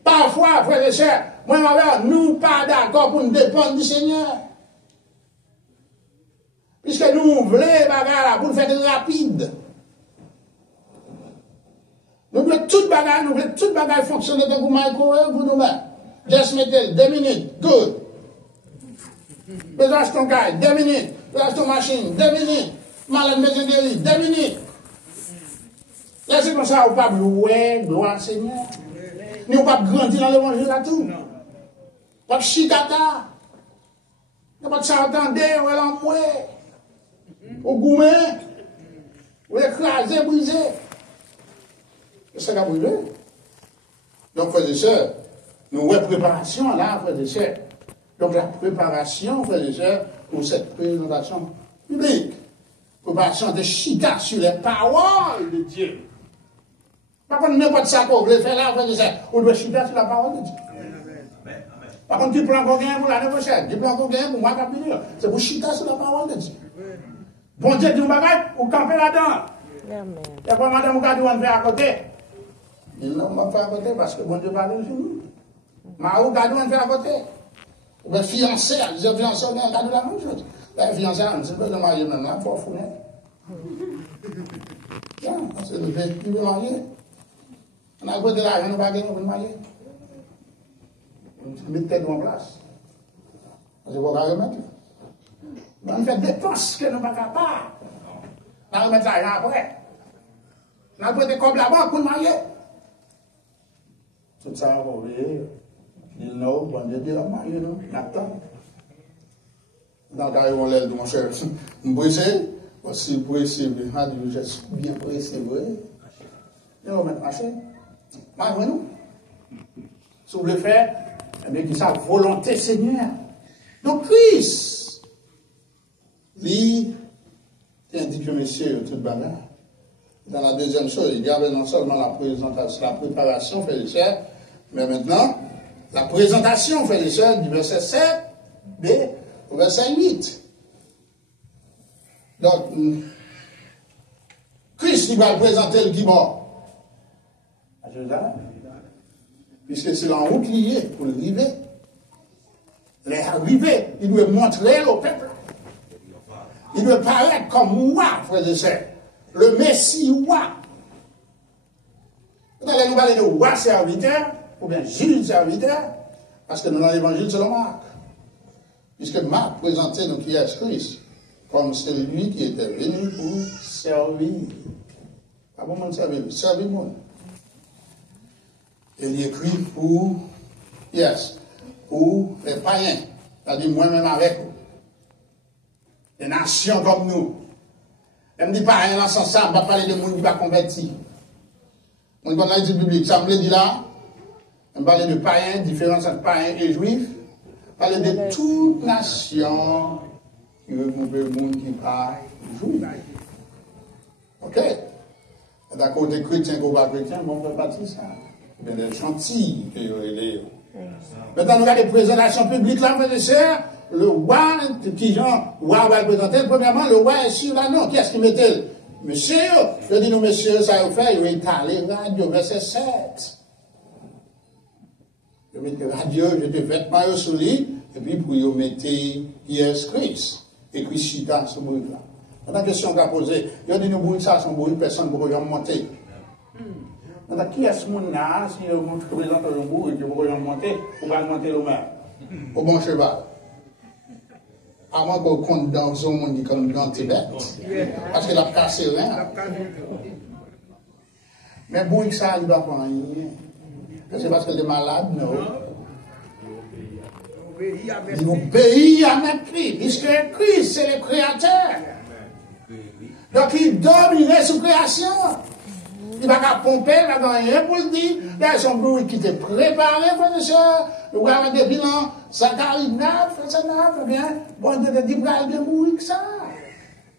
Parfois, frères et sœurs, moi, nous pas d'accord pour nous dépendre du Seigneur. Puisque nous voulons, bagarre, pour nous faire rapide. Nous voulons toute bagarre fonctionner dans le microwave pour nous-mêmes. Just mettez 2 minutes, good. Besoin de ton gars, 2 minutes. Besoin de ton machine, 2 minutes. Malade maison de lit, 2 minutes. Laissez comme ça, on ne peut pas louer, gloire au Seigneur. Nous ne pouvons pas grandir dans l'évangile à tout. Pas de chicata. Nous pas de s'entendre, on est l'envoyer. Au gourmet. On est écrasé, brisé. C'est ça qui a brûlé. Donc, frères et sœurs, nous avons préparation là, frères et sœurs. Donc, la préparation, frères et sœurs, pour cette présentation publique. Préparation de chita sur les paroles de Dieu. Par contre, n'importe ça qu'on veut faire là, on doit chuter sur la parole de Dieu. Par contre, tu prends qu'on gagne pour l'année prochaine, tu prends qu'on gagne pour moi qui venir. C'est pour chuter sur la parole de Dieu. Bon Dieu dit un bagage, ou camper là-dedans. Et après, madame, vous regardez, on fait à côté. Il ne m'a fait à côté parce que bon Dieu parle sur nous. Mais vous regardez, on fait à côté. Ou bien fiancé, les fiancés, on regarde la même chose. Les fiancés, on ne sait pas de marier même là, il faut fouiller. C'est le fait qu'il veut marier. On a côté là, on n'a pas gagné pour le marier. On met tête en place. C'est pour la remettre. On fait des dépenses que nous ne sommes pas capables. On va remettre l'argent après. On a côté comme là-bas pour le marier. Tout ça, on va oublier. Il nous, bon Dieu, dit, on marier, nous, on attend. Dans le cas où on l'aide, mon cher, on pressé, aussi pressé, je suis bien pressé, oui. Et on va mettre ma chaîne. Nous. Si vous voulez faire, eh bien, sa volonté, Seigneur. Donc, Christ, lui, il indique que monsieur, tout bagarre. Dans la deuxième chose, il y avait non seulement la présentation, la préparation, frères et sœurs, mais maintenant, la présentation, frères et sœurs, du verset 7, B, au verset 8. Donc, Christ, il va présenter le qui mort. À Jérusalem. Puisque c'est en route lié pour le river. Les arrivés, il doit montrer au peuple. Il doit paraître comme moi, frères et sœurs. Le Messie roi. Vous allez nous parler de roi serviteur, ou bien Jules serviteur, parce que nous dans l'évangile, c'est le Marc. Puisque Marc présentait donc qui est Christ. comme celui qui était venu pour servir. Pas pour monde servir, servir le monde. Il écrit pour, pour les païens, c'est-à-dire moi-même avec vous. Les nations comme nous. Elle me dit païens dans ce sens-là, on va parler de monde qui va convertir. On va dans l'étude biblique, ça me dit là, on va parler de païens, différence entre païens et juifs. On va parler de toute nation qui veut le monde qui parle juif. Ok? D'accord, des chrétiens ou pas chrétiens, on ne fait pas de ça. Mais des gentils que vous avez. Maintenant, nous avons des présentations publiques là, frères et sœurs. Le roi, qui Jean, roi va le présenter. Premièrement, le roi est sur là, non. Qui est-ce qui mettait? Monsieur, je dis nous, monsieur, ça vous fait, il va étaler radio, verset 7. Je mets radio, je te vêtements sur lui, et puis pour vous mettez Jésus Christ. Et Christ chita ce bruit-là. Maintenant, question qu'a posée, il a dit nous, bruit ça, son bruit, personne ne peut monter. Maintenant, qui est ce monde-là, si vous présentez le bruit, que vous pouvez monter, vous allez monter le même, au bon cheval. À moins qu'on compte dans un monde comme dans Tibet, parce qu'il a cassé rien. Mais bruit ça, il ne doit pas rien. C'est parce qu'il est malade, non. Il obéit à notre Christ, puisque Christ, c'est le créateur. Donc, il domine sous création. Il va pas pomper, il va rien pour le dire. Il y a son bruit qui était préparé, frère et sœur. Le roi des bilans, Zacharie 9, verset 9, bien. Bon, Dieu te dit, il y a de bruit que ça.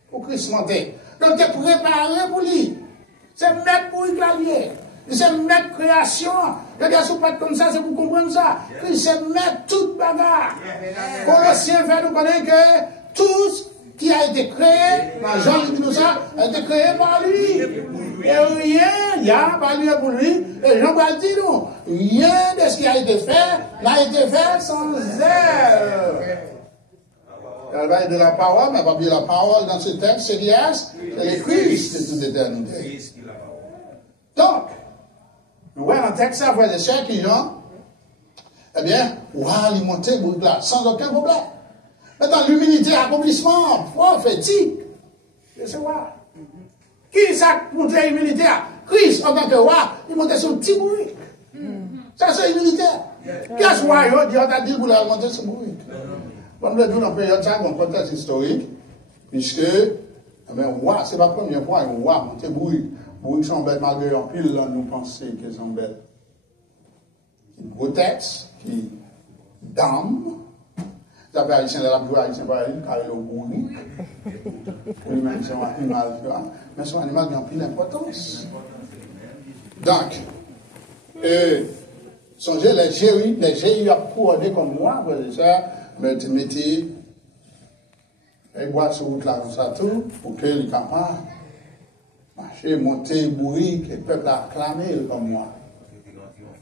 Pour Christ monter. Donc, il est préparé pour lui. C'est mettre bruit que la liée. C'est mettre création. Regardez, si vous faites comme ça, c'est pour comprendre ça. Christ, c'est mettre toute bagarre. Colossiens fait nous connaître que tout qui a été créé, dans Jean dit nous ça, a été créé par lui. Et rien, il y a par lui et pour lui. Et Jean va dire nous, rien de ce qui a été fait n'a été fait sans elle. Elle va être de la parole, mais pas bien la parole dans ce texte, c'est Dias, c'est le Christ de toute éternité. Donc, nous voyons un texte, ça, frères et sœurs, qui ont, eh bien, alimenter le bruit là, sans aucun problème. Maintenant, l'humilité, accomplissement prophétique, c'est roi. Qui ça montrait l'humilité? Christ, en tant que roi, il montait son petit bruit. Ça, c'est l'humilité. Qu'est-ce que roi, il a dit pour monter ce bruit? Comme le dit dans la période, ça, dans le contexte historique, puisque, eh bien, roi, c'est la première fois, un roi monte le bruit. Bruit sont bêtes, malgré en pile, là, nous pensons qu'ils sont bêtes. Qui protègent, qui dame. Ça fait haïtien de la joie, haïtien pas car il est au bruit. Pour lui-même, c'est un animal, mais c'est un animal qui a pile d'importance. Donc, songez, les GIU ont coordonné comme moi, mais tu mettais les boîtes sur route là, comme ça, tout, pour que les campagnes marcher, monter, bruit, que le peuple a acclamé comme moi.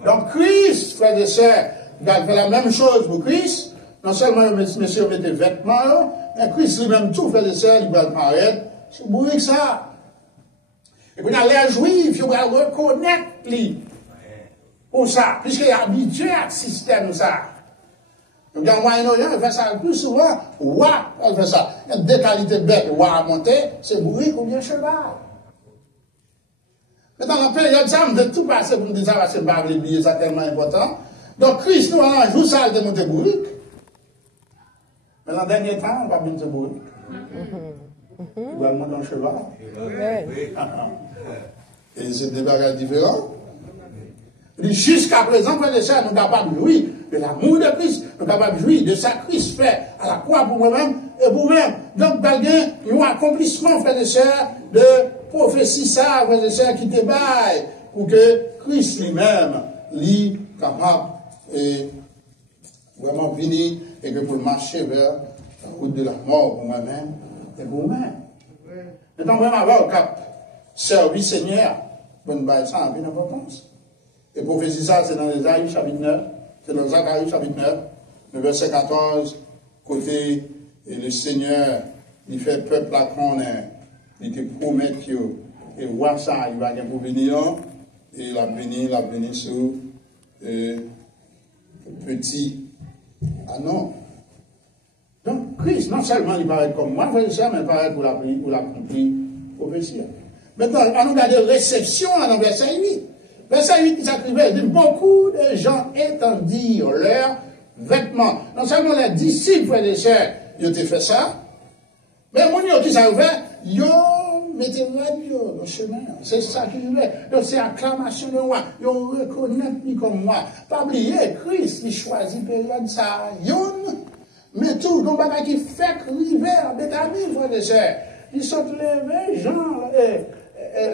Donc, Christ, frères et sœurs, il a fait la même chose pour Christ. Non seulement monsieur met des vêtements, mais Christ lui-même tout fait les sœurs, il va paraître. C'est bruit que ça. Et puis, dans les juifs, il va reconnaître lui. Pour ça, puisqu'il est habitué à ce système, ça. Donc, dans le Moyen-Orient, il fait ça le plus souvent. Roi, il fait ça. Il y a deux qualités de bête. Roi à monter, c'est bruit ou bien cheval. Mais dans la période, ça, de tout passer pour me dire ça, parce que je ne oublier ça tellement important. Donc, Christ, nous, on joue ça, il monter bruit. Mais dans le dernier temps, on va bien se bourrer. Il va monter un cheval. Et c'est des bagages différents. Jusqu'à présent, frères et sœurs, nous sommes capables de jouir de l'amour de Christ. Nous sommes capables de jouir de sacrifice fait à la croix pour moi-même et pour vous-même. Donc, il y a un accomplissement, frères et sœurs, de prophétie ça, frères et sœurs, qui te baille pour que Christ lui-même, lui, capable et vraiment venir et que pour marcher vers la route de la mort pour moi-même et pour vous-même. Maintenant, vraiment avoir au cap, service Seigneur, bonne baille ça a une importance. Et prophétie ça, c'est dans Isaïe chapitre 9, c'est dans Zacharie chapitre 9, le verset 14, côté, et le Seigneur, il fait peuple à connaître, il te promet que, et voir ça, il va bien pour venir, et il a venu sur petit. Ah non. Donc, Christ, non seulement il paraît comme moi, frère et sœur, mais il paraît pour l'accomplir prophétie. Maintenant, on regarde réception dans verset 8. Verset 8 qui s'écrivait, dit, beaucoup de gens étendirent leurs vêtements. Non seulement les disciples, frères et sœurs, ils ont fait ça, mais mon qui ça fait, ils mettez dans le chemin. C'est ça qui fait. Donc c'est acclamation de moi. Ils reconnaissent comme moi. Pas oublier, Christ, il choisit période ça. Mais tout, donc bagage qui fait rivière, Béthanie, frères et sœurs. Ils sont levés, Jean,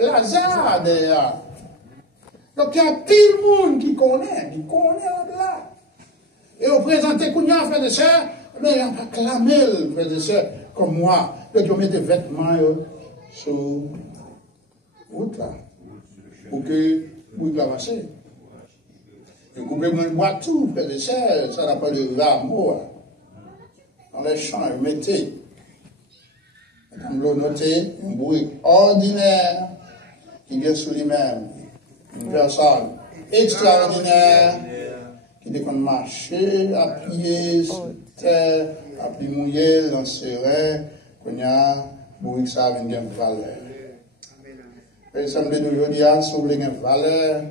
Lazare derrière. Donc il y a tout le monde qui connaît là. Et au présenté Kounia, frères et sœurs, mais il n'y a pas clamé, frères et sœurs, comme moi. Donc ils mettent des vêtements sur route là. Pour que vous avancez. Vous coupez mon bois tout, frères et sœurs, ça n'a pas de l'amour. Dans les champs, vous mettez. Vous notez un bruit ordinaire qui vient sous lui-même. Une personne extraordinaire qui dès qu'on marchait à pied, sur terre, à pied mouillé, dans ses reins, qu'on y a, bruit que ça vient d'une valeur. Et ça me dit d'aujourd'hui, si vous voulez une valeur,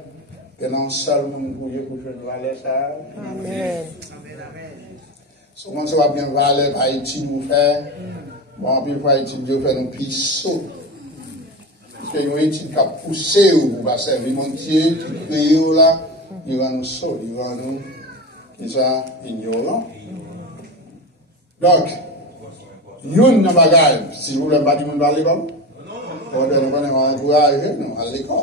que non seul monde pour faire une valeur, ça. Amen. Souvent, ça va bien valeur, par étude, vous faire. Bon, puis, par étude, vous faire un pisseau. Parce qu'il y a une étude qui a poussé, vous va servir mon Dieu, qui crée là, il va nous sauver, il va nous, qui sont ignorants. Donc, yon n'a pas gagne, si vous voulez pas dire, on va à l'école. On va encourager, nous, à l'école.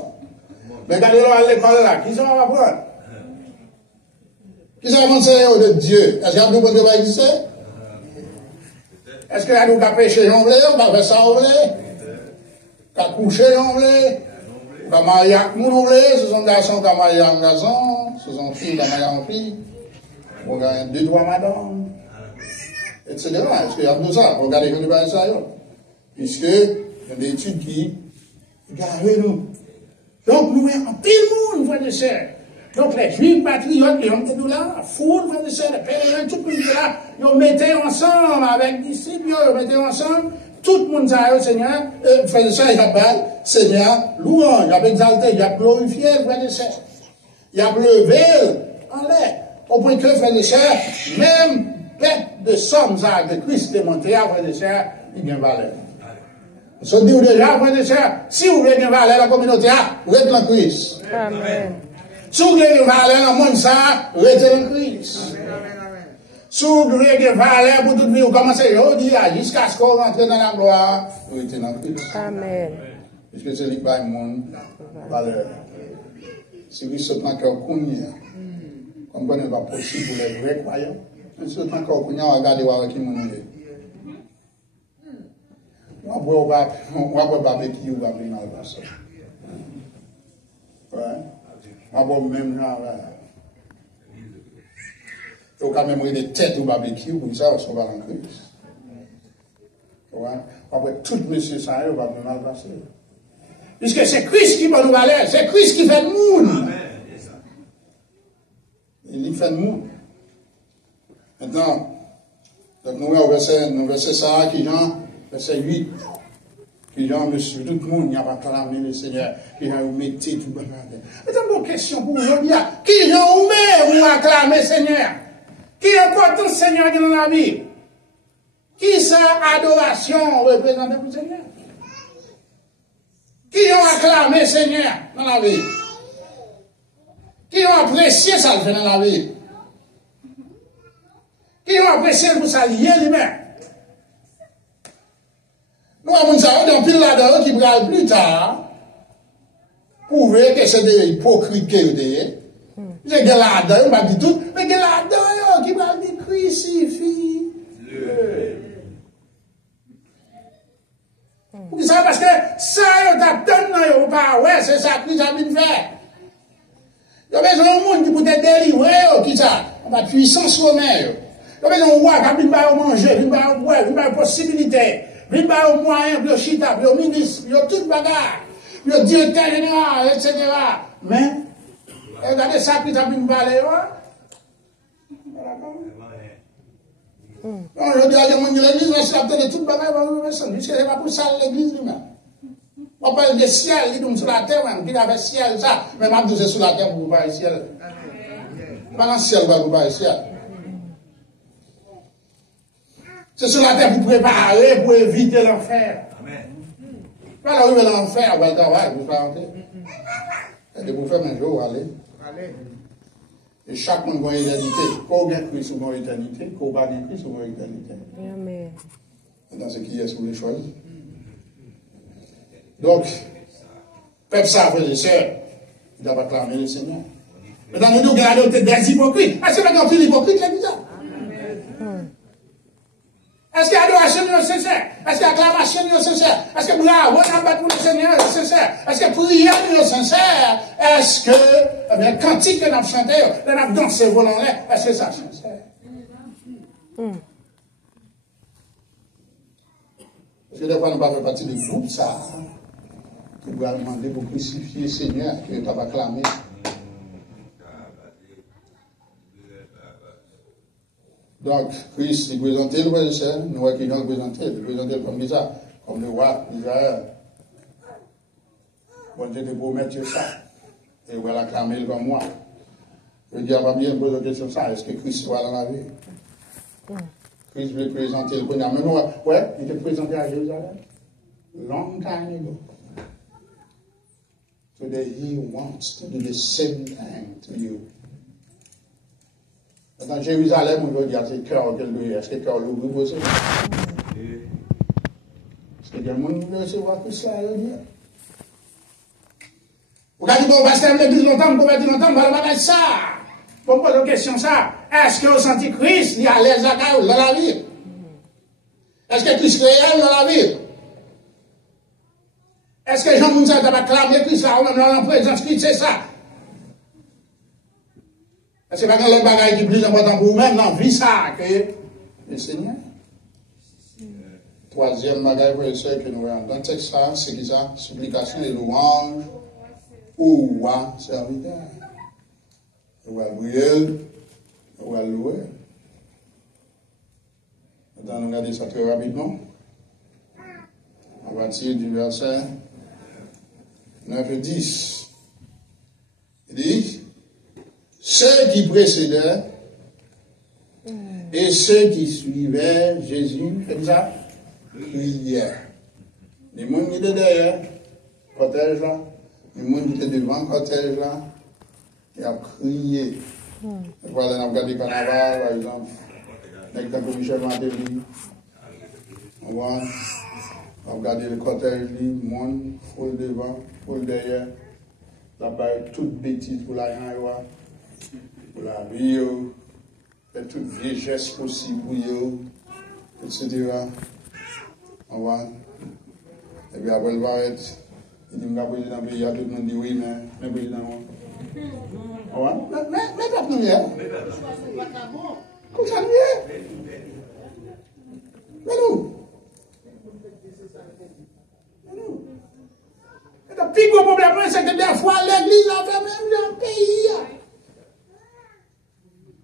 Mais regardez-le à l'école là, qui ça va apprendre? Qui ça va m'enseigner de Dieu? Est-ce qu'il y a beaucoup de va exister? Est-ce qu'il y a nous qui péché en blé, on va faire ça en blé? Qui a couché en blé? Qui a marié avec nous en blé? Ce sont garçons qui ont marié en garçon, ce sont filles qui ont marié en fille. On gagne 2-3 madames, etc. Est-ce qu'il y a tout ça? Regardez comment il va ça, puisque il y a des études qui gardent nous. Donc, nous avons tout le monde, frères et sœurs. Donc, les juifs patriotes, ils ont été là, foule, frères et sœurs, les pèlerins, tout le monde là, ils mettaient ensemble avec les disciples, ils mettaient ensemble, tout le monde s'est Seigneur, frères et sœurs, il appelle, Seigneur, louange, il a exalté, il a glorifié, frères et sœurs. Il a levé en l'air, au point que, frères et sœurs, même bête de somme de Christ démontré, frères et sœurs, il y a une valeur. Je dis déjà, frères et sœurs, si vous voulez une valeur dans la communauté, vous êtes dans Christ. Amen. Si vous voulez une valeur dans le monde, vous êtes dans Christ. Si vous voulez une valeur pour toute vie, vous commencez à dire jusqu'à ce qu'on rentre dans la gloire, vous êtes dans Christ. Amen. Puisque c'est lui qui a une valeur. Si vous êtes dans le cœur, comme ce n'est pas possible pour les vrais croyants, si vous êtes dans le cœur, regardez voir qui vous êtes. On va pas barbecue, on va venir dans le passage. On va même genre là. On va même des têtes au barbecue, pour ça, on va en Christ. On va tout monsieur ça, on va venir dans le passage. Puisque c'est Christ qui va nous valer, c'est Christ qui fait le monde. Il fait le monde. Maintenant, donc nous avons verset ça qui Jean. Verset 8. Puis là, monsieur, tout le monde, il n'y a pas clamé le Seigneur. Puis là, vous mettez tout le monde. Mais c'est une bonne question pour aujourd'hui. Qui j'en met ou acclamer le Seigneur? Qui important le Seigneur dans la vie? Qui sa adoration représente pour le Seigneur? Qui ont acclamé le Seigneur dans la vie? Qui ont apprécié ça le fait dans la vie? Qui ont apprécié pour ça lier lui-même? Nous avons dans pile là-dedans qui parle plus tard, prouver que c'est des hypocrites qui sont. C'est que là-dedans, on va dire tout, mais que là-dedans, qui parle de crucifix. Pour ça, parce que ça, on t'attend, pas, ouais, c'est ça que nous avons fait. Il y a besoin d'un monde qui peut être délivré, qui ça, on va puissance romaine. Il y a besoin d'un roi qui va manger, qui va avoir possibilité. Il y a un moyen, il y a chita, il y a ministre, il y a tout le bagage, il y a directeur général, etc. Mais, regardez ça qui t'a mis une valeur. Je dis à l'église, je suis de toute bagage, c'est pas pour ça l'église lui-même. On parle de ciel, il dit sur la terre, même, qu'il avait ciel, ça, mais ma douce sur la terre pour vous parler ciel. Pas dans le ciel, pour vous parler ciel. C'est sur la terre pour préparer, pour éviter l'enfer. Pas là où est l'enfer, on va le travail, vous parlez. Et vous faire un jour, allez. Et chaque monde a une éternité. Qu'on bien Christ ou une éternité, qu'on pas bien Christ ou une éternité. Amen. Dans ce qui est sous les choses. Donc, peuple ça, frères et sœurs, il doit acclamer le Seigneur. Mais dans nous, regardons des hypocrites. Est-ce qu'il y a des hypocrites, les bizarres? Est-ce qu'il y a adoration sincère? Est-ce qu'il y a acclamation sincère? Est-ce que bravo, on a battu le Seigneur sincère? Est-ce que prière sincère? Est-ce que, eh bien, cantique que nous avons chanté, nous avons dansé volant-là, est-ce que ça sincère? Parce que des fois, nous ne pas faire partie du groupe, ça. Qui doit demander pour crucifier le Seigneur, qui ne pas acclamer. Donc, Christ, il présentait le roi, nous voyons qu'il a présenté, il présentait comme ça, comme le roi d'Israël. Bon Dieu te promet ça. Et il va l'acclamer comme moi. Je dis, va bien poser la question ça, est-ce que Christ soit dans la vie? Christ veut présenter le premier. Mais ouais, il était présenté à Jérusalem. Long time ago. Today he wants to do the same thing to you. Dans Jérusalem, on veut dire, c'est cœur qu'elle doit. Est-ce que le cœur l'ouvre pour ça? Est-ce que le monde veut recevoir tout ça? Vous avez dit, bon, parce que l'église longtemps, vous pouvez dire longtemps, on va regarder ça. Pour me poser une question, ça. Est-ce que vous sentez Christ, il y a les accords dans la vie? Est-ce que Christ est réel dans la vie? Est-ce que Jean-Mounsa va clamer Christ là, ou même dans la présence Christ, c'est ça? Est-ce que pas l'autre bagaille qui est plus important pour vous-même, non, vie ça, que le Seigneur. Troisième bagaille, pour les sœurs que nous voyons dans le texte, c'est qui ça? Supplication et louange au roi serviteur. On va brûler, on va louer. Maintenant, nous regardons ça très rapidement. On va tirer du verset 9 et 10. Il dit, ceux qui précédaient et ceux qui suivaient Jésus, comme ça, criaient. Les gens qui étaient derrière, cortège là, les gens qui étaient devant, cortège là, ils ont crié. Voilà, on a regardé le carnaval, par exemple, avec la Michel Matéli. On va regarder le cortège, le monde, foule devant, foule derrière. Là-bas, toute bêtise pour la gagne, pour la vie, toute vieillesse possible pour eux, etc. On va. Et puis après, il va être. Il dit, le président du pays, tout le monde dit oui, mais le président. On va. Mais pas nous, hier. Comme ça, nous, hier. Mais nous. Le plus gros problème, c'est que des fois, l'église a fait même dans le pays.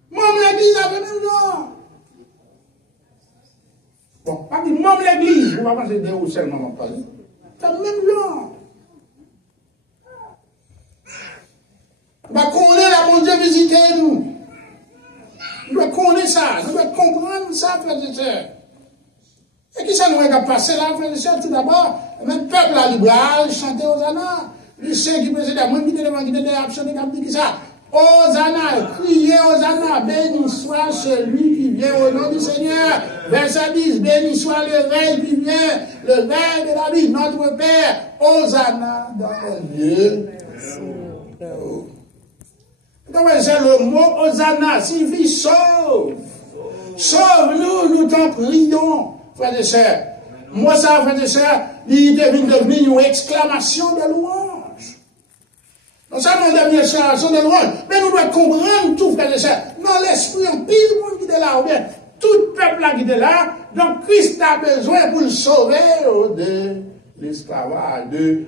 Même l'église a fait même dans. Bon, pas dit même l'église, on va penser de où seulement on parle. C'est même là. On va connaître la bon Dieu visiter nous. On doit connaître ça, on doit comprendre ça, frères et sœurs. Et qui ça nous a passé là, frères et sœurs, tout d'abord? Même peuple à libéral, chanter Hosanna. Les ceux qui précédaient, moi qui étais devant, qui étaient absonnés, qui dit ça. Hosanna, criez Hosanna, béni soit celui qui vient au nom du Seigneur. Verset 10, béni soit le règne qui vient, le règne de la vie, notre Père. Hosanna dans le lieu. Donc, c'est le mot Hosanna, signifie sauve. Sauve-nous, nous t'en prions, frères et sœurs. Moi, ça, frères et sœurs, il est devenu une exclamation de louange. Non seulement une exclamation de louange, mais nous devons comprendre tout, frères et sœurs. Dans l'esprit, en pile monde qui est là, ou bien tout peuple là qui est là, donc Christ a besoin pour le sauver de l'esclavage, de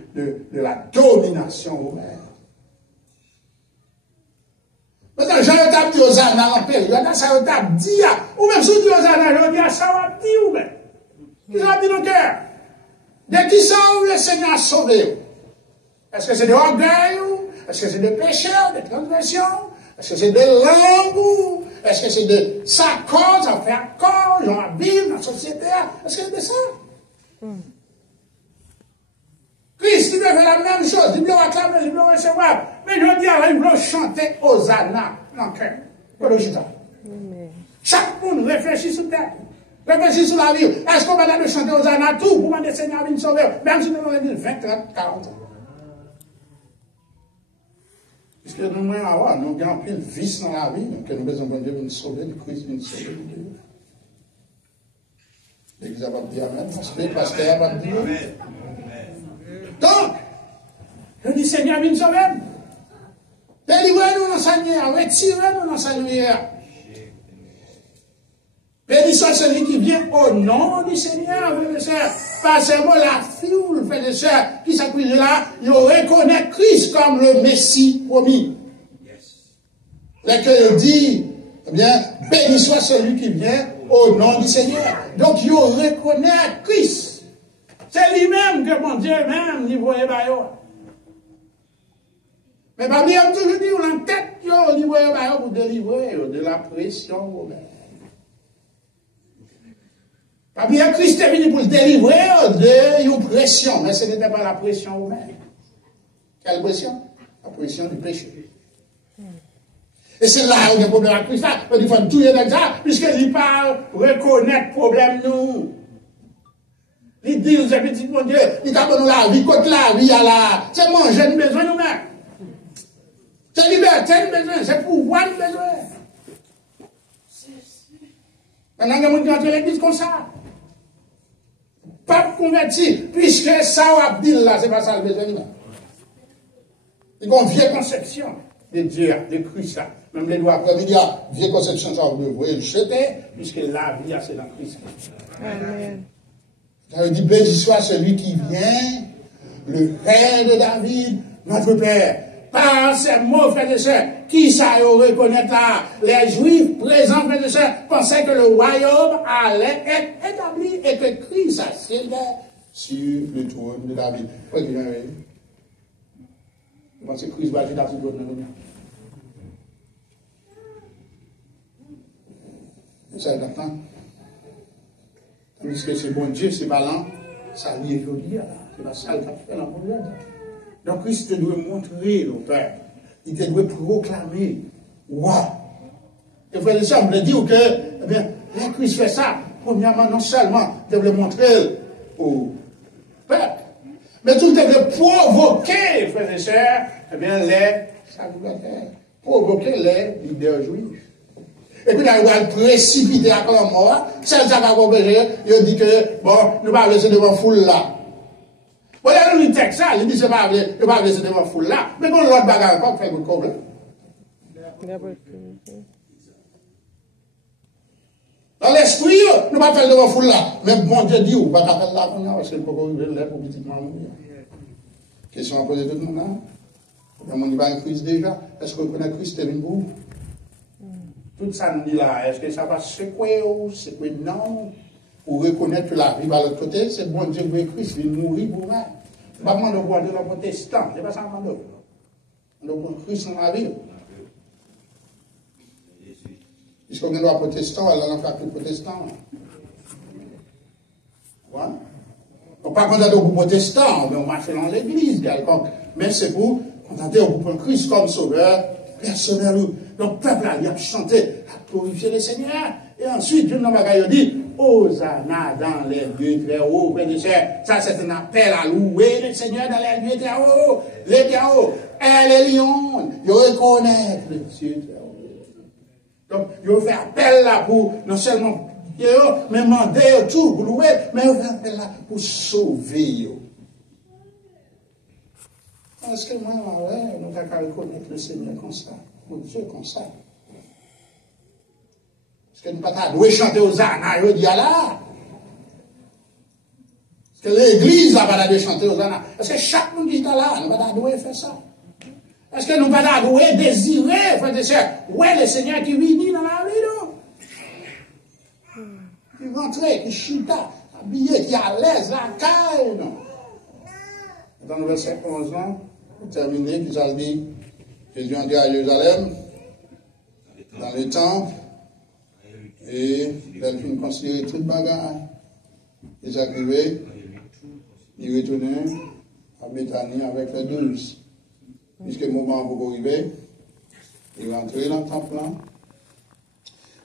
la domination romaine. Maintenant, j'en ai dit aux Anna en période, ça a dit, ou même si aux Anna, je dis, ça va dit ou même. Qu'est-ce qu'on a dit dans le cœur? De qui ça où le Seigneur a sauvé? Est-ce que c'est de orgueil? Est-ce que c'est de péché, de transgression? Est-ce que c'est de langue? Est-ce que c'est de sa cause, en faire cause, dans la Bible, dans la société? Est-ce que c'est de ça? Christ, il veut faire la même chose. Il veut acclamer, il veut recevoir. Mais je dis, il veut chanter Hosanna dans le cœur. Chaque monde réfléchit sur terre. Réfléchit sur la vie. Est-ce qu'on va aller chanter Hosanna tout pour demander Seigneur à nous sauver? Même si nous avons 20, 30, 40 ans. Puisque nous avons un pile vice dans la vie, que nous besoin de Dieu pour nous sauver, de Christ pour nous sauver de Dieu. L'Église va dire Amen, le pasteur va dire. Donc, je dis Seigneur, viens nous sauver. Délivrez-nous dans sa lumière, retirez-nous dans sa lumière. Béni soit celui qui vient au nom du Seigneur, frères et sœurs. Pas seulement la foule, frères et sœurs, qui s'appuie là, ils reconnaissent Christ comme le Messie promis. Lequel dit, eh bien, béni soit celui qui vient au nom du Seigneur. Donc, ils reconnaissent Christ. C'est lui-même que mon Dieu même, il voyait Bayo. Mais pas bien toujours dit, on en tête, il voyait Bayo pour délivrer de la pression romaine. Pas bien Christ est venu pour se délivrer de pression, mais ce n'était pas la pression romaine. Quelle pression? La pression du péché. Et c'est là où il y a un problème avec Christ. Il faut tout avec ça, puisqu'il parle, reconnaître le problème nous. Il dit, vous avez dit, mon Dieu, il t'a donné la vie, contre la vie, c'est manger, nous besoin nous-mêmes. C'est liberté, nous besoin, c'est pouvoir, nous besoin. Maintenant, il y a des gens qui entrent à l'église comme ça. Pas converti, puisque ça, on dit là, c'est pas ça le besoin. Il y a une vieille conception de Dieu, de Christ. Même les lois, après, il y a une vieille conception, ça, vous devez le jeter, puisque la vie, c'est dans Christ. Amen. Ça veut dire, béni soit celui qui vient, le Père de David, notre Père. Par ces mots, frères et sœurs, qui ça reconnaître là? Les Juifs présents, frères et sœurs, pensaient que le royaume allait être établi et que Christ s'assiedait sur le trône de David. Vous pensez que Christ va être sur le trône de David? Vous savez maintenant? Puisque c'est bon Dieu, c'est valant, ça lui est joli, c'est la salle qui a fait la mondiale. Donc Christ te doit montrer le Père. Il te doit proclamer. Waouh! Et frère et sœurs, on me dit que, eh bien, quand Christ fait ça, premièrement, non seulement, il devait montrer au peuple, mais tout devait provoquer, frères et sœurs, eh bien, provoquer les leaders juifs. Et puis, là, il va précipiter à la mort. Celle qui va compléter, il dit que, bon, nous ne pas laisser devant foule là. Bon, il y a un texte, ça, il dit, c'est pas, ne pas laisser devant foule là. Mais quand l'autre bagarre encore, fait un problème. Dans l'esprit, nous ne pas faire devant foule là. Mais bon Dieu dit, ou pas faire là, parce que le pauvre arrive là pour petitement mourir. Question à poser tout le monde, hein? On y va un Christ déjà. Est-ce que vous connaissez Christ, Kevin Bou? Tout ça nous dit là, est-ce que ça va secouer ou secouer non? Pour reconnaître que la vie va de l'autre côté, c'est bon Dieu qui Christ, il mourit pour moi. Je ne pas demander de voir de le protestant, c'est pas ça qu'on demande. On doit Christ dans la vie. Puisqu'on est protestant, alors on ne fait plus protestant. Voilà. On ne pas contenter au groupe protestant, mais on marche dans l'église quelconque. Mais c'est pour contenter au groupe Christ comme sauveur personnel. Donc, le peuple a chanté, a glorifié le Seigneur. Et ensuite, Dieu n'a dit, Hosanna dans les lieux très hauts, frères et sœurs. Ça, c'est un appel à louer le Seigneur dans les lieux très hauts. Les très hauts. Et les lions, ils reconnaissent le Dieu très haut. Donc, ils fait appel là pour, non seulement, mais demander tout, pour louer, mais ils fait appel là pour sauver. Est-ce que moi, nous avons reconnaître le Seigneur comme ça? Mon Dieu, comme ça. Parce que nous ne pouvons pas chanter aux Anna, il dit là. Parce que l'église n'a pas de chanter aux Anna. Parce que chaque monde qui est là, nous ne pouvons pas faire ça. Est-ce que nous pas adouer, désirer, frères et sœurs, ouais, le Seigneur qui vit dans la vie, non? Qui rentre, qui chuta, habillé, qui est à l'aise, la caille, non? Dans le verset 11, pour terminer, puis ça dit, Jésus entré à Jérusalem, dans le temple, et il a pu considérer toute bagarre. Il est arrivé, il est retourné à Béthanie avec les 12. Puisque le moment où il est arrivé, il est rentré dans le temple là,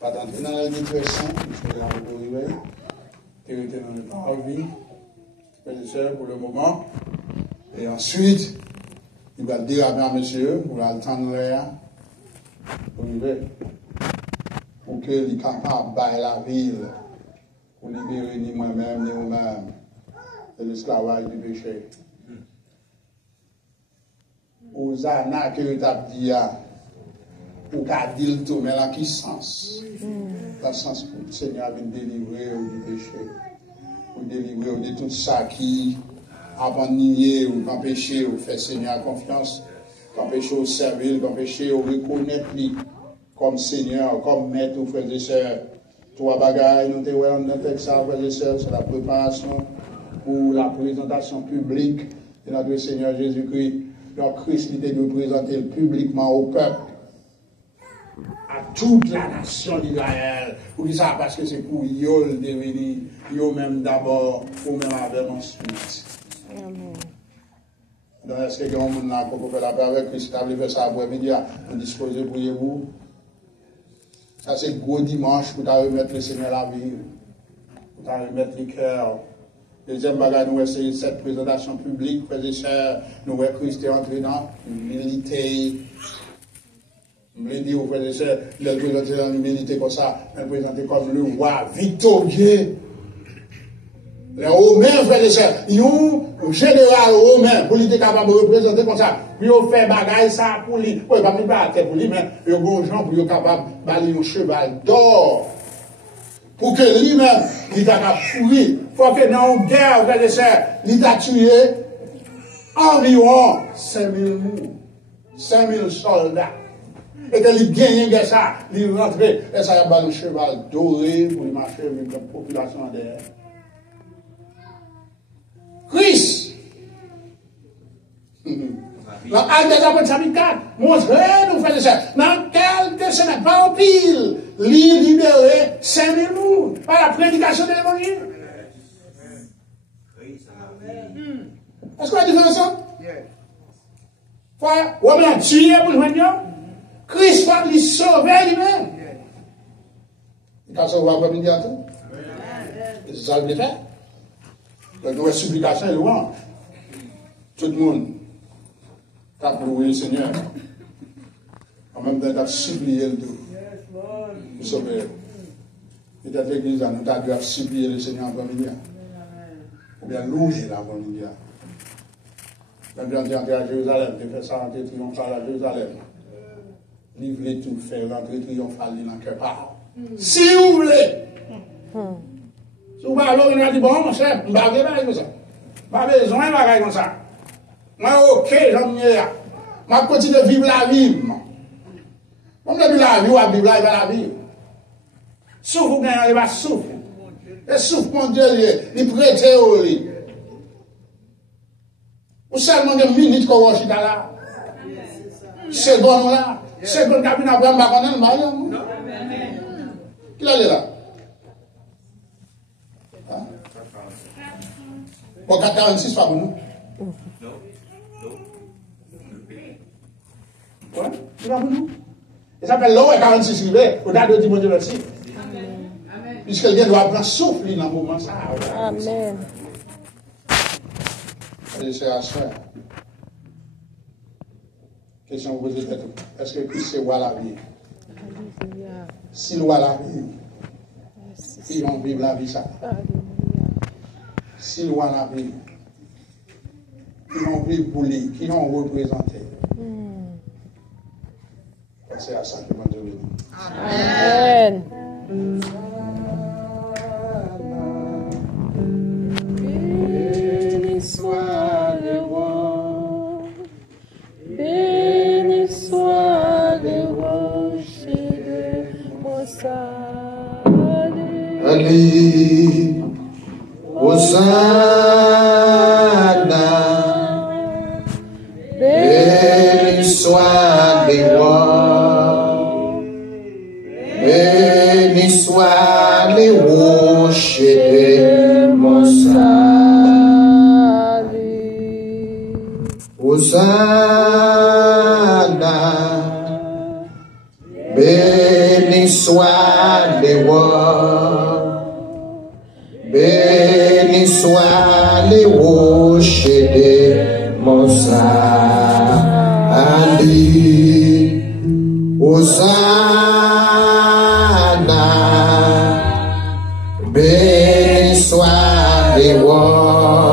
pas d'entrer dans la vie très sainte, puisque là où il est arrivé, il était dans le parvis, pour le moment, et ensuite, il va dire à monsieur, pour l'attendre là, pour arriver, pour qu'il soit capable de bâtir la ville, pour libérer ni moi-même, ni vous-même, de l'esclavage du péché. Aux années que tu as dit, pour qu'à dire tout, mais dans quel sens? Dans le sens que le Seigneur vient délivrer du péché, pour délivrer de tout ça qui abandonné ou empêché ou fait Seigneur confiance, empêché au servir, empêché au reconnaître lui comme Seigneur, comme maître ou frères et sœurs. Trois bagailles, nous avons dans le texte, frères et sœurs, c'est la préparation pour la présentation publique de notre Seigneur Jésus-Christ. Donc Christ était de présenter publiquement au peuple, à toute la nation d'Israël. Pour qui ça? Parce que c'est pour eux de devenir, eux même d'abord, ou même avec ensuite. Donc est-ce que quelqu'un peut faire la paix avec Christ? Si vous faire ça après-midi, vous disposez pour vous. Ça c'est le gros dimanche pour remettre le Seigneur à la vie, pour remettre le cœur. Deuxième bagage, nous essayons cette présentation publique, frères et sœurs, nous voyons Christ est entré dans l'humilité. Je me dis aux frères et sœurs, il est présenté dans l'humilité comme ça, il est présenté comme le roi victorieux. Les Romains, frères et sœurs, ils ont un général romain pour lui être capable de représenter comme ça. Puis ils fait bagage ça pour lui. Oui, pas mis pas à terre pour lui, mais ils ont des gens pour être capable de balayer un cheval d'or. Pour que lui-même, il t'a pourri. Il faut que dans une guerre, frères et sœurs, il t'a tué environ 5000 morts, 5000 soldats. Et que il gagne ça, il rentre, et ça y a un cheval doré pour marcher avec la population derrière. Christ, dans Actes des Apôtres chapitre 4, montrez-nous, frères et sœurs, dans quelques semaines, pas en pile, libérer 5000 morts par la prédication de l'évangile. Est-ce qu'on a dit ça? Frère, on a tué pour le joindre. Christ va lui sauver lui-même. Il va sauver après-midi à tout. C'est ça qu'il fait. Donc, nous avons supplication et louange. Tout le monde a loué le Seigneur. En même temps, il a supplié le tout. Pour sauver. Peut-être l'église, nous avons supplié le Seigneur après-midi. Ou bien louer l'après-midi. Même quand tu entres à Jérusalem, tu fais ça rentrer triomphal à Jérusalem. Livrer tout, faire rentrer triomphal dans le cœur. Si vous voulez. Si vous parlez, vous allez dire, bon, mon cher, je ne vais pas faire ça. Pas besoin de faire comme ça. Moi, ok, j'aime mieux. Je continue de vivre la vie. Comme je vis la vie, ou à vivre la vie. Souffle, il va souffler. Et souffle, mon Dieu, il prête au lit. Ou seulement des minutes qu'on va chita là. Seconde là. Seconde cabine après, on va connaître. Qui est là? Bon, 446 pas pour nous. Ouais, c'est pas pour nous. Il s'appelle l'eau et 46 rivet. Au-delà de Timothée 26. Puisque quelqu'un doit prendre souffle dans le moment ça. Amen. C'est à ça. Question vous posez peut-être. Est-ce que Christ c'est roi la vie? S'il roi la vie, ils vont vivre la vie ça. S'il roi la vie, ils vont vivre pour lui, qui vont représenter. C'est à ça que mon Dieu veut dire. Amen. Béni soit le roi. Béni Ali, Hosanna, béni soit les rois, béni soit les rochers de mon salut. Hosanna, béni soit les rois, béni soit les rochers de mon salut. Hosanna, béni soit les rois,